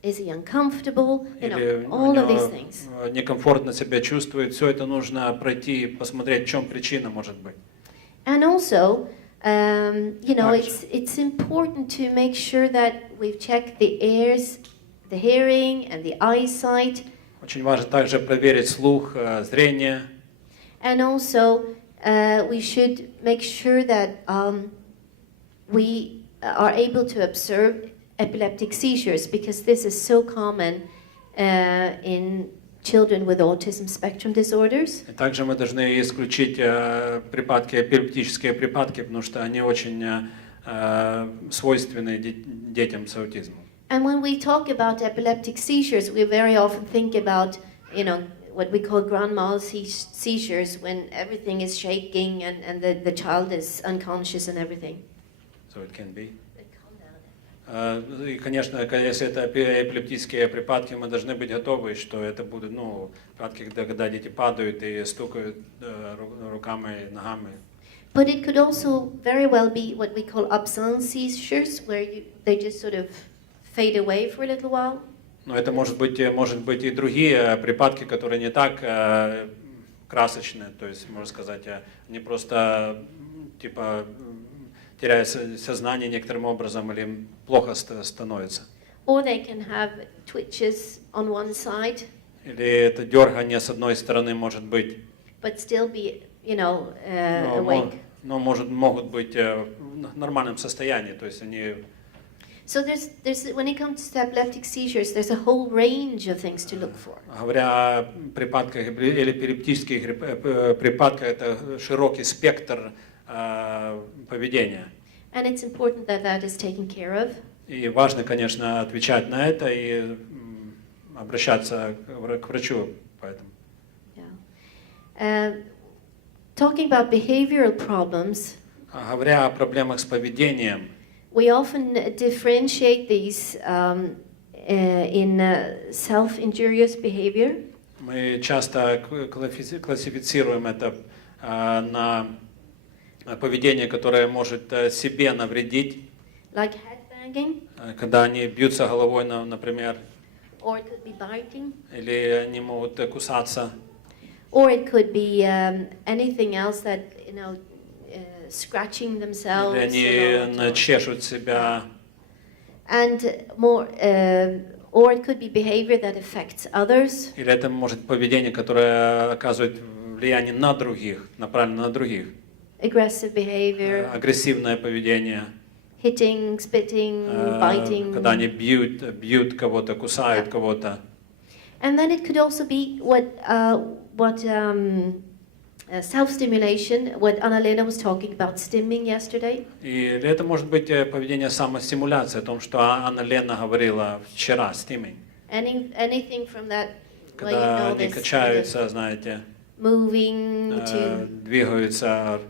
Is he uncomfortable? Или all of these things. Некомфортно себя чувствует. Все это нужно пройти и посмотреть, в чем причина может быть. And also, it's important to make sure that we've checked the ears, the hearing, and the eyesight. Очень важно также проверить слух, зрение. And also, we should make sure that we are able to observe epileptic seizures, because this is so common in children with autism spectrum disorders. И также мы должны исключить эпилептические припадки, потому что они очень свойственны детям с аутизмом. And when we talk about epileptic seizures, we very often think about, what we call grand mal seizures, when everything is shaking and the child is unconscious and everything. So it can be. И, конечно, если это эпилептические припадки, мы должны быть готовы, что это будут, припадки, когда дети падают и стукают руками и ногами. But it could also very well be what we call absence seizures, where they just sort of fade away for a little while. Но это может быть и другие припадки, которые не так красочные, то есть, можно сказать, они просто теряют сознание некоторым образом или им плохо становится. Or they can have twitches on one side. Или это дергание с одной стороны может быть. But still be, awake. Но могут быть в нормальном состоянии, то есть они. So there's when it comes to epileptic seizures, there's a whole range of things to look for. Говоря о припадках или эпилептических припадках, это широкий спектр поведения. And it's important that is taken care of. И важно, конечно, отвечать на это и обращаться к врачу поэтому. Yeah. Talking about behavioral problems. Говоря о проблемах с поведением. We often differentiate these in self-injurious behavior. Мы часто классифицируем это на поведение, которое может себе навредить. Like headbanging. Когда они бьются головой, например. Or it could be biting. Или они могут кусаться. Or it could be anything else that, scratching themselves. Или они чешут себя. And more, or it could be behavior that affects others. Или это может поведение, которое оказывает влияние на других, направлено на других. Aggressive behavior. Агрессивное поведение. Hitting, spitting, biting. Когда они бьют кого-то, кусают кого-то. And then it could also be what self-stimulation, what Anna-Lena was talking about, stimming yesterday. И это может быть поведение самостимуляции, о том, что Анна-Лена говорила вчера, stimming. Anything from that, когда они качаются, знаете, moving to двигаются,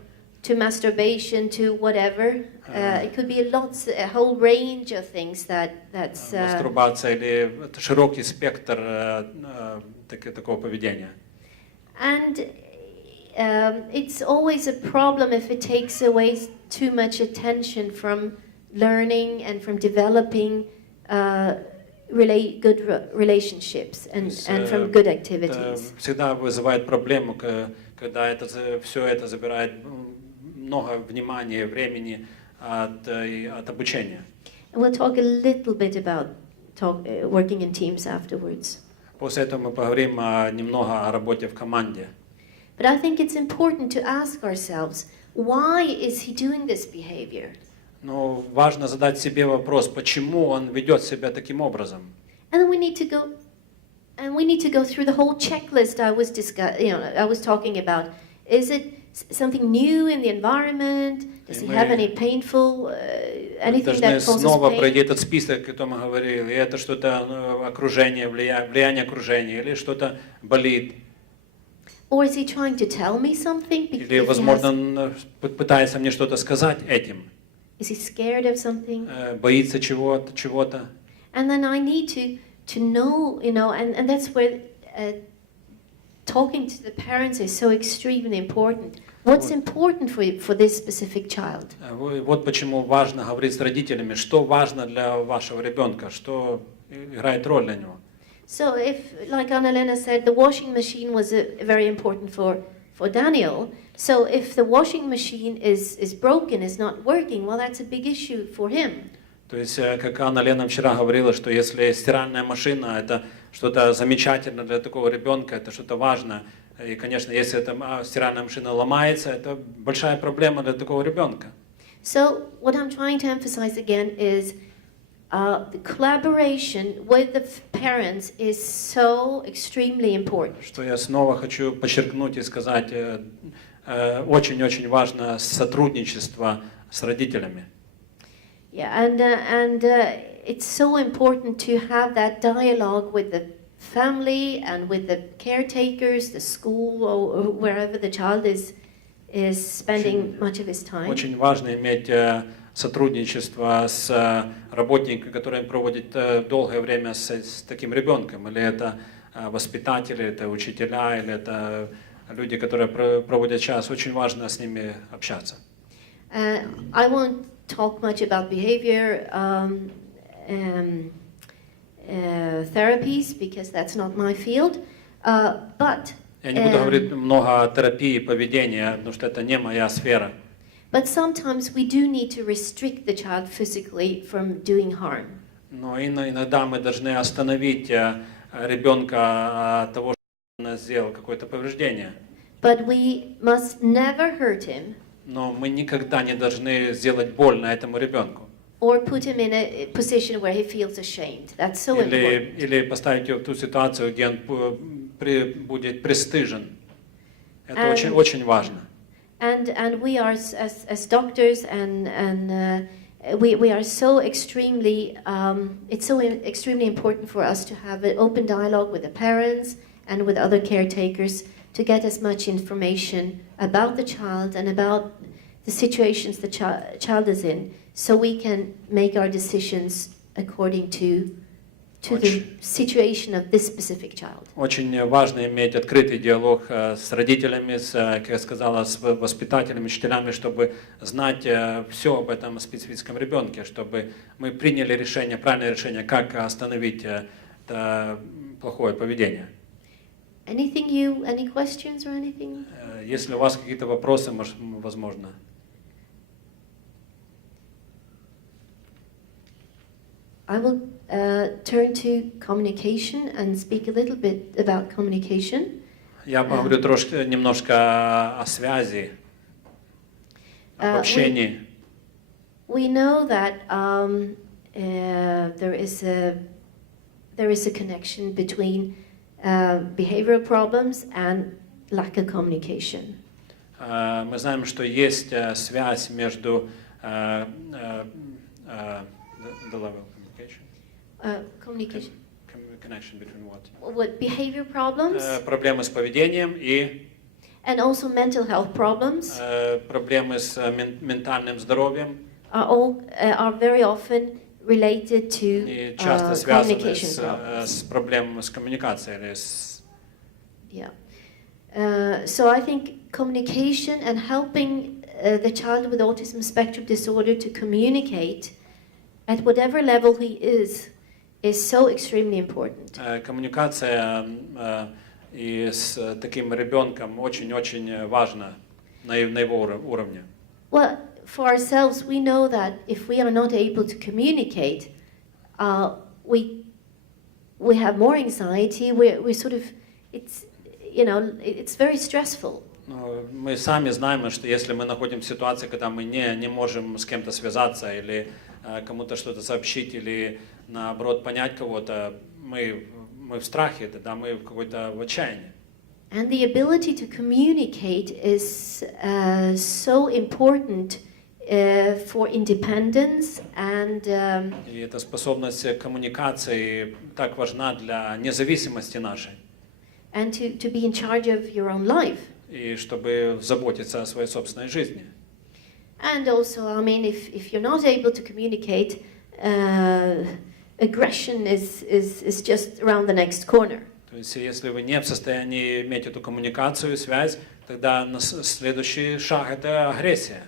to masturbation to whatever. It could be a whole range of things that's. Мастурбация или это широкий спектр такого поведения. And it's always a problem if it takes away too much attention from learning and from developing good relationships and from good activities. Всегда вызывает проблему, когда все это забирает много внимания, времени от обучения. And we'll talk a little bit about working in teams afterwards. После этого мы поговорим немного о работе в команде. But I think it's important to ask ourselves, why is he doing this behavior? Но важно задать себе вопрос, почему он ведет себя таким образом. And then we need to go through the whole checklist I was talking about. Is it something new in the environment? Does he have any painful anything that causes снова pain? пройти этот список, о котором мы говорили. Это что-то окружение, влияние окружения, или что-то болит. Or is he trying to tell me something? Или, возможно, он пытается мне что-то сказать этим. Is he scared of something? Боится чего-то. And then I need to know, and that's where talking to the parents is so extremely important. What's important for this specific child? Вот почему важно говорить с родителями, что важно для вашего ребенка, что играет роль для него. So if, like Anna-Lena said, the washing machine was very important for Daniel. So if the washing machine is broken, is not working, well, that's a big issue for him. То есть, как Анна-Лена вчера говорила, что если стиральная машина – это что-то замечательное для такого ребенка, это что-то важное, и, конечно, если эта стиральная машина ломается, это большая проблема для такого ребенка. So what I'm trying to emphasize again is the collaboration with the parents is so extremely important. Что я снова хочу подчеркнуть и сказать, очень-очень важно сотрудничество с родителями. Yeah, and it's so important to have that dialogue with the family and with the caretakers, the school, or wherever the child is spending much of his time. Очень важно иметь сотрудничество с работниками, которые проводят долгое время с таким ребенком. Или это воспитатели, это учителя, или это люди, которые проводят час. Очень важно с ними общаться. I won't talk much about behavior therapies because that's not my field, but Я не буду говорить много о терапии поведения, потому что это не моя сфера. But sometimes we do need to restrict the child physically from doing harm. Но иногда мы должны остановить ребенка от того, что он сделал какое-то повреждение. But we must never hurt him. Но мы никогда не должны сделать больно этому ребенку. Or put him in a position where he feels ashamed. That's so important. Или поставить его в ту ситуацию, где он будет пристыжен. Это очень важно. And we are as doctors and we are so extremely it's so extremely important for us to have an open dialogue with the parents and with other caretakers to get as much information about the child and about the situations the child is in, so we can make our decisions according to the situation of this specific child. Очень важно иметь открытый диалог с родителями, как я сказала, с воспитателями, учителями, чтобы знать все об этом специфическом ребенке, чтобы мы приняли решение, правильное решение, как остановить это плохое поведение. Any questions or anything? Если у вас какие-то вопросы, возможно. I will turn to communication and speak a little bit about communication. Я поговорю немножко о связи, об общении. We know that there is a connection between behavioral problems and lack of communication. Мы знаем, что есть связь между the level of communication. Communication. Connection between what? What behavior problems? Проблемы с поведением и and also mental health problems проблемы с ментальным здоровьем are very often related to и часто связаны communication problems. с проблемами с коммуникацией или с Yeah. So I think communication and helping the child with autism spectrum disorder to communicate at whatever level he is so extremely important. Коммуникация и с таким ребенком очень-очень важна на его уровне. Well, for ourselves, we know that if we are not able to communicate, we have more anxiety. We sort of, it's very stressful. Мы сами знаем, что если мы находимся в ситуации, когда мы не можем с кем-то связаться или кому-то что-то сообщить или наоборот понять кого-то, мы в страхе, тогда мы в какой-то в отчаянии. And the ability to communicate is so important for independence and И эта способность к коммуникации так важна для независимости нашей. and to be in charge of your own life. И чтобы заботиться о своей собственной жизни. And also, I mean, if you're not able to communicate, aggression is just around the next corner. То есть, если вы не в состоянии иметь эту коммуникацию, связь, тогда следующий шаг – это агрессия.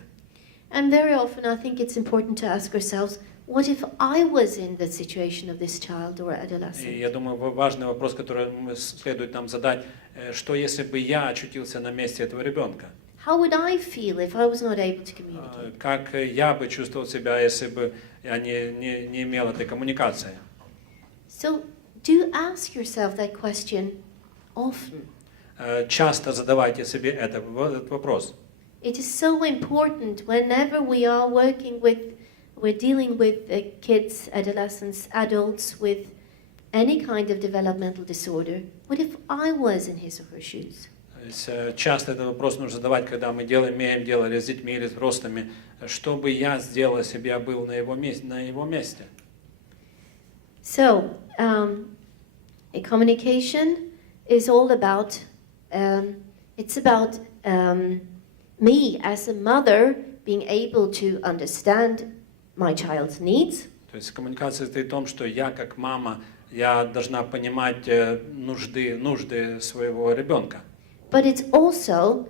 And very often, I think it's important to ask ourselves, what if I was in the situation of this child or adolescent? И я думаю, важный вопрос, который следует нам задать, что если бы я очутился на месте этого ребенка? How would I feel if I was not able to communicate? Как я бы чувствовал себя, если бы я не имел этой коммуникации? So, do ask yourself that question often. Часто задавайте себе этот вопрос. It is so important whenever we are we're dealing with kids, adolescents, adults with any kind of developmental disorder. What if I was in his or her shoes? Часто этот вопрос нужно задавать, когда мы имеем дело с детьми или с взрослыми. Что бы я сделал, если бы я был на его месте? So, a communication is all about, it's about me as a mother being able to understand my child's needs. То есть коммуникация состоит в том, что я как мама, я должна понимать нужды своего ребенка. But it's also,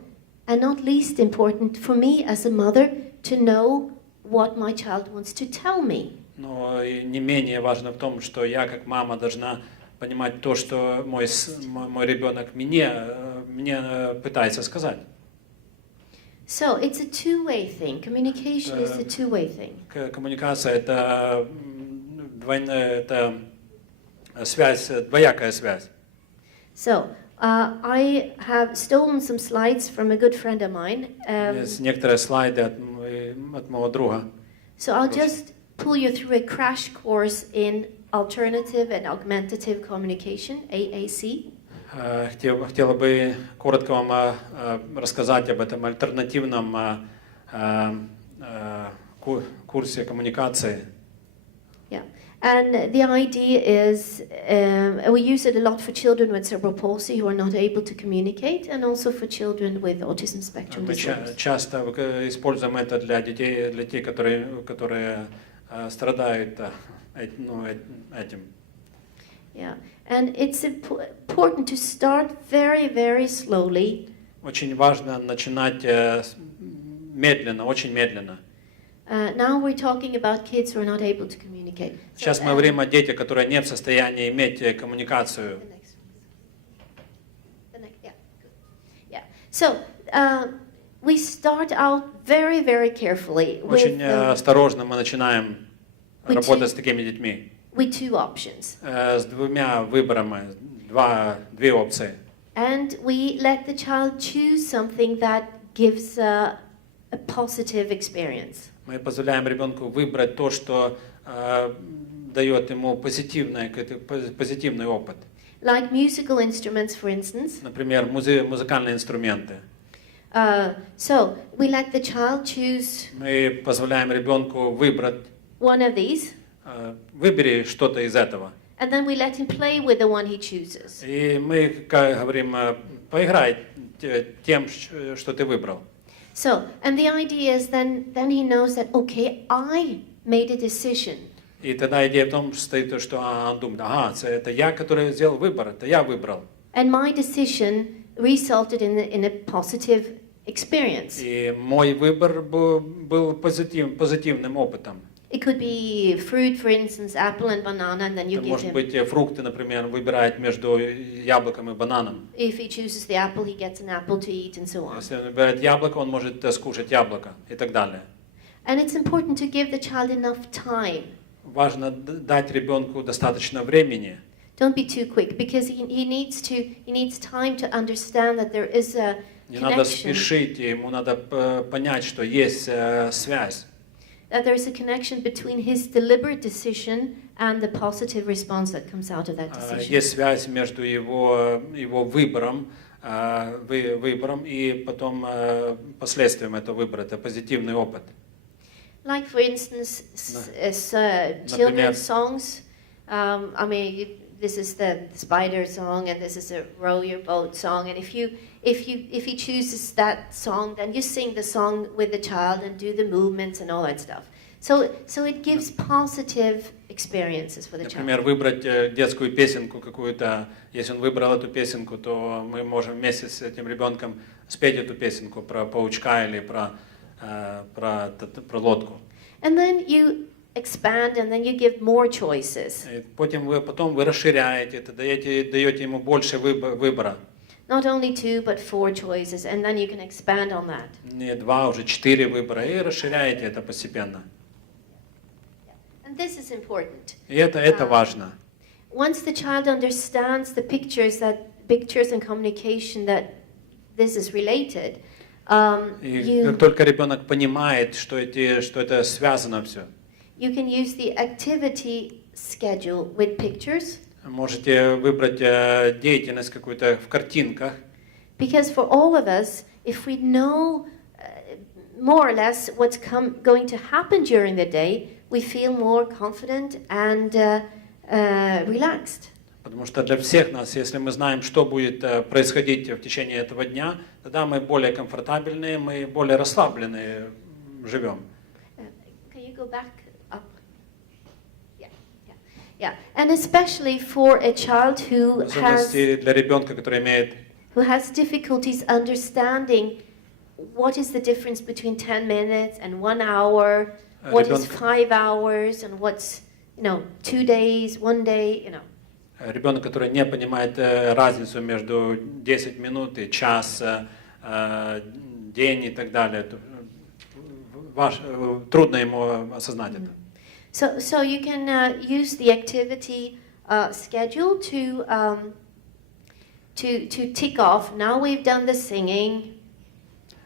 and not least important, for me as a mother to know what my child wants to tell me. Но не менее важно в том, что я как мама должна понимать то, что мой ребенок мне пытается сказать. So it's a two-way thing. Communication is a two-way thing. Коммуникация это связь, двоякая связь. So I have stolen some slides from a good friend of mine. Есть некоторые слайды от моего друга. So I'll just pull you through a crash course in alternative and augmentative communication, AAC. Хотела бы коротко вам рассказать об этом альтернативном курсе коммуникации. Yeah, and the idea is we use it a lot for children with cerebral palsy who are not able to communicate, and also for children with autism spectrum Мы disorders. часто используем это для детей, которые страдают этим. Yeah, and it's important to start very, very slowly. Очень важно начинать медленно, очень медленно. Now we're talking about kids who are not able to communicate. Сейчас мы говорим о детях, которые не в состоянии иметь коммуникацию. Yeah. So we start out very, very carefully Очень осторожно мы начинаем работать с такими детьми. with two options. С двумя выборами, две опции. And we let the child choose something that gives a positive experience. Мы позволяем ребенку выбрать то, что дает ему позитивный опыт. Like musical instruments, for instance. Например, музыкальные инструменты. So we let the child choose Мы позволяем ребенку выбрать. one of these. Выбери что-то из этого. And then we let him play with the one he chooses. И мы говорим, поиграй тем, что ты выбрал. So, and the idea is then he knows that, okay, I made a decision. И тогда идея в том состоит, что он думает, ага, это я, который сделал выбор, это я выбрал. And my decision resulted in a positive experience. И мой выбор был позитивным опытом. It could be fruit, for instance, apple and banana, and then you Это give может him. быть фрукты, например, выбирает между яблоком и бананом. If he chooses the apple, he gets an apple to eat, and so on. Если он выбирает яблоко, он может скушать яблоко и так далее. And it's important to give the child enough time. Важно дать ребенку достаточно времени. Don't be too quick, because he needs time to understand that there is a Не надо connection. спешить, ему надо понять, что есть связь. That there is a connection between his deliberate decision and the positive response that comes out of that decision. Есть связь между его выбором и потом последствием этого выбора. Это позитивный опыт. Like, for instance, children's songs. I mean, this is the spider song, and this is a row your boat song. And if he chooses that song, then you sing the song with the child and do the movements and all that stuff. So it gives positive experiences for the child. Например, выбрать детскую песенку какую-то. Если он выбрал эту песенку, то мы можем вместе с этим ребенком спеть эту песенку про паучка или про лодку. And then you expand, and then you give more choices. Потом вы расширяете это, даете ему больше выбора. Not only 2, but 4 choices, and then you can expand on that. Не 2, уже 4 выбора, и расширяете это постепенно. And this is important. И это важно. Once the child understands the pictures and communication that this is related, И как только ребенок понимает, что это связано все, you can use the activity schedule with pictures. можете выбрать деятельность какую-то в картинках. Because for all of us, if we know more or less what's going to happen during the day, we feel more confident and relaxed. Потому что для всех нас, если мы знаем, что будет происходить в течение этого дня, тогда мы более комфортабельные, мы более расслабленные живем. Can you go back up? Yeah. And especially for a child В особенности для ребенка, который имеет who has difficulties understanding what is the difference between 10 minutes and 1 hour, what is 5 hours, and what's 2 days, 1 day, Ребенок, который не понимает разницу между 10 минут и час, день и так далее, трудно ему осознать это. So you can use the activity schedule to tick off. Now we've done the singing.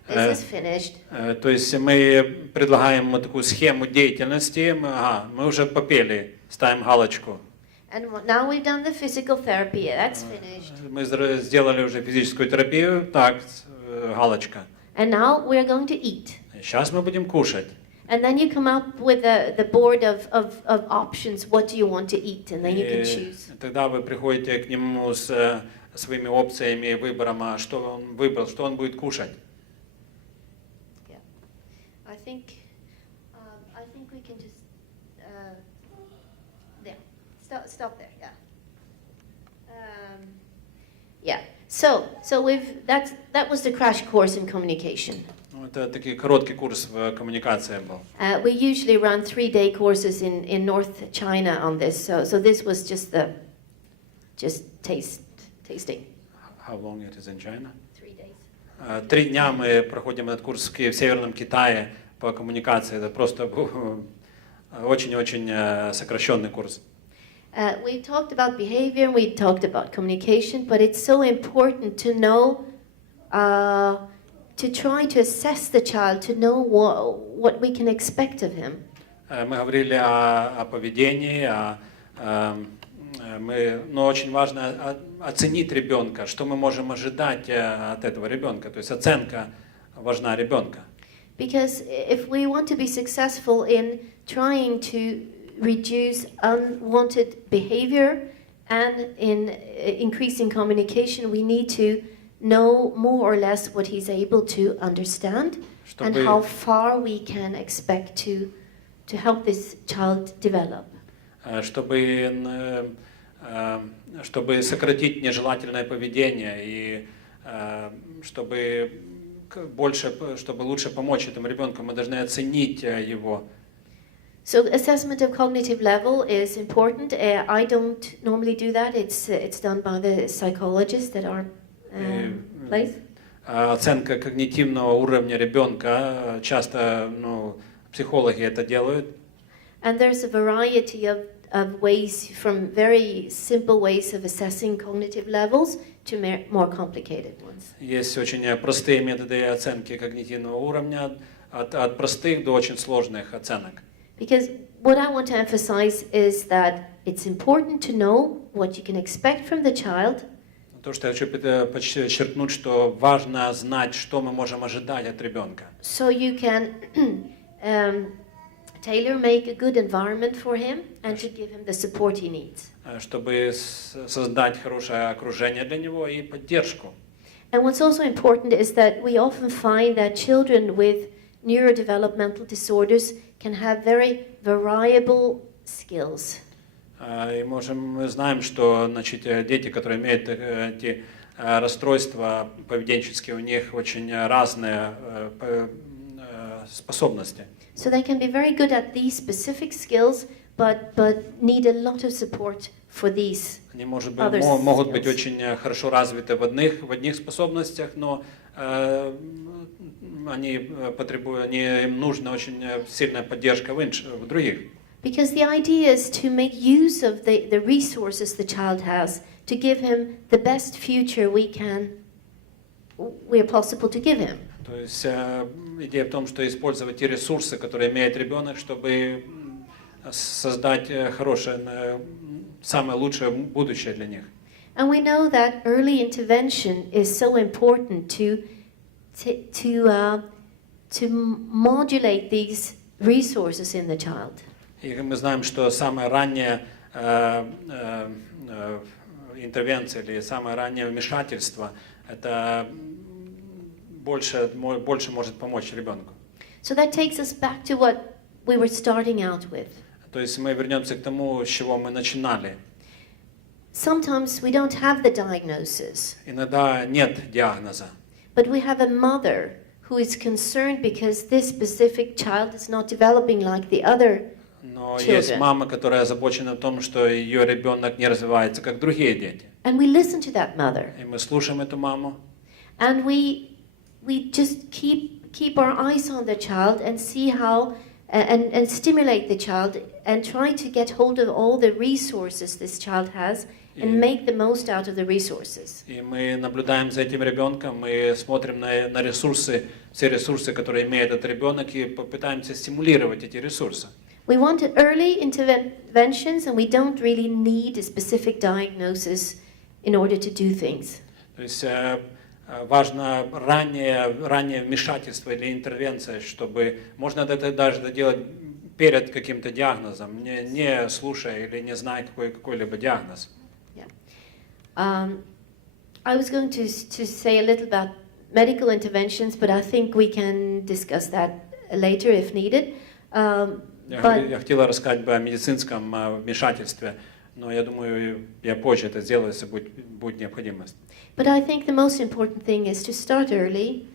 This is finished. То есть мы предлагаем такую схему деятельности. Мы уже попели, ставим галочку. And now we've done the physical therapy. That's finished. Мы сделали уже физическую терапию, так, галочка. And now we're going to eat. Сейчас мы будем кушать. And then you come up with the board of options. What do you want to eat? And then you can choose. Тогда вы приходите к нему с своими опциями, выбором, что он выбрал, что он будет кушать. Yeah. I think we can just there. Stop there. Yeah. So that was the crash course in communication. Это такой короткий курс в коммуникации был. We usually run 3-day courses in North China on this. So this was just tasting. How long it is in China? 3 days. 3 дня мы проходим этот курс в Северном Китае по коммуникации. Это просто был очень-очень сокращенный курс. We talked about behavior, we talked about communication, but it's so important to know, to try to assess the child, to know what we can expect of him. Мы говорили о поведении, но очень важно оценить ребенка, что мы можем ожидать от этого ребенка. То есть оценка важна ребенка. Because if we want to be successful in trying to reduce unwanted behavior and in increasing communication, we need to know more or less what he's able to understand and how far we can expect to help this child develop. Чтобы сократить нежелательное поведение и чтобы лучше помочь этому ребенку, мы должны оценить его. So assessment of cognitive level is important. I don't normally do that. It's done by the psychologists that are place. Оценка когнитивного уровня ребенка часто, психологи это делают. And there's a variety of ways, from very simple ways of assessing cognitive levels to more complicated ones. Есть очень простые методы оценки когнитивного уровня, от простых до очень сложных оценок. Because what I want to emphasize is that it's important to know what you can expect from the child. То, что я хочу подчеркнуть, что важно знать, что мы можем ожидать от ребенка. So you can tailor-make a good environment for him and to give him the support he needs. Чтобы создать хорошее окружение для него и поддержку. And what's also important is that we often find that children with neurodevelopmental disorders can have very variable skills. И мы знаем, что дети, которые имеют эти расстройства поведенческие, у них очень разные способности. So they can be very good at these specific skills, but need a lot of support for these. Они, могут быть очень хорошо развиты в одних способностях, но им нужна очень сильная поддержка в других. Because the idea is to make use of the resources the child has to give him the best future we are possible to give him. То есть идея в том, что использовать те ресурсы, которые имеет ребенок, чтобы создать хорошее, самое лучшее будущее для них. And we know that early intervention is so important to modulate these resources in the child. И мы знаем, что самая ранняя интервенция или самое раннее вмешательство это больше может помочь ребенку. So that takes us back to what we were starting out with. То есть мы вернемся к тому, с чего мы начинали. Sometimes we don't have the diagnosis. Иногда нет диагноза. But we have a mother who is concerned because this specific child is not developing like the other Но children. есть мама, которая озабочена о том, что ее ребенок не развивается, как другие дети. And we listen to that mother. И мы слушаем эту маму. And we just keep our eyes on the child and see how and stimulate the child and try to get hold of all the resources this child has and make the most out of the resources. И мы наблюдаем за этим ребенком, мы смотрим на ресурсы, все ресурсы, которые имеет этот ребенок, и попытаемся стимулировать эти ресурсы. We want early interventions, and we don't really need a specific diagnosis in order to do things. То есть важно раннее вмешательство или интервенция, чтобы можно это даже делать перед каким-то диагнозом, не слушая или не зная какой-либо диагноз. I was going to say a little about medical interventions, but I think we can discuss that later if needed. Я хотела рассказать о медицинском вмешательстве, но я думаю, я позже это сделаю, если будет необходимость. But I think the most important thing is to start early.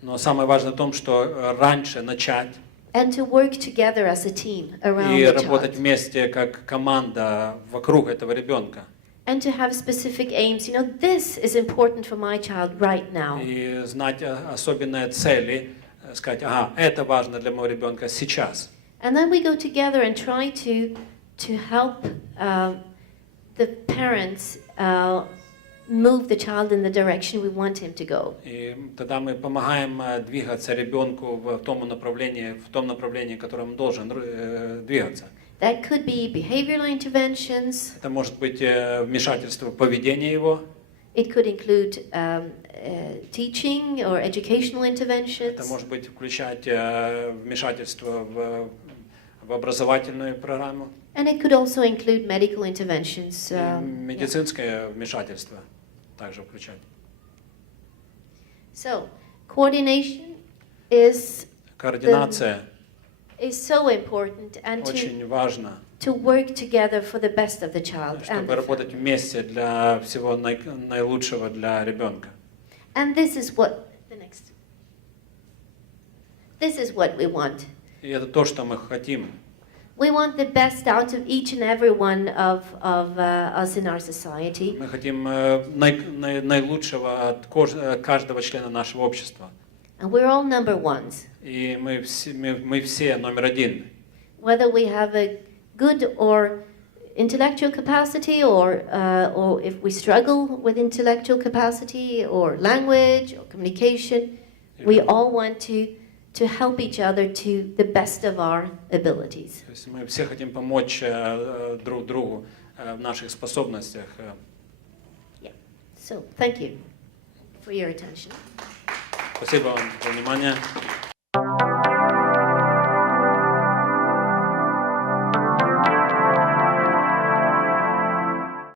Но самое важное в том, что раньше начать And to work together as a team around и the работать child. вместе как команда вокруг этого ребенка. And to have specific aims. You know, this is important for my child right now. И знать особенные цели, сказать, ага, это важно для моего ребенка сейчас. And then we go together and try to help the parents move the child in the direction we want him to go. И тогда мы помогаем двигаться ребенку в том направлении, в котором он должен двигаться. That could be behavioral interventions. Это может быть вмешательство в поведение его. It could include teaching or educational interventions. Это может быть включать вмешательство в образовательную программу. And it could also include medical interventions. Медицинское вмешательство также включать. So, coordination is Координация so important, and очень важна, to work together for the best of the child and чтобы the работать family. вместе для всего наилучшего для ребенка. And this is what we want. И это то, что мы хотим. We want the best out of each and every one of us in our society. Мы хотим наилучшего от каждого члена нашего общества. And we're all number ones. И мы все номер один. Whether we have a good or intellectual capacity, or if we struggle with intellectual capacity or language or communication, we all want to help each other to the best of our abilities. То есть мы все хотим помочь друг другу в наших способностях. Yeah. So, thank you for your attention. Спасибо вам за внимание.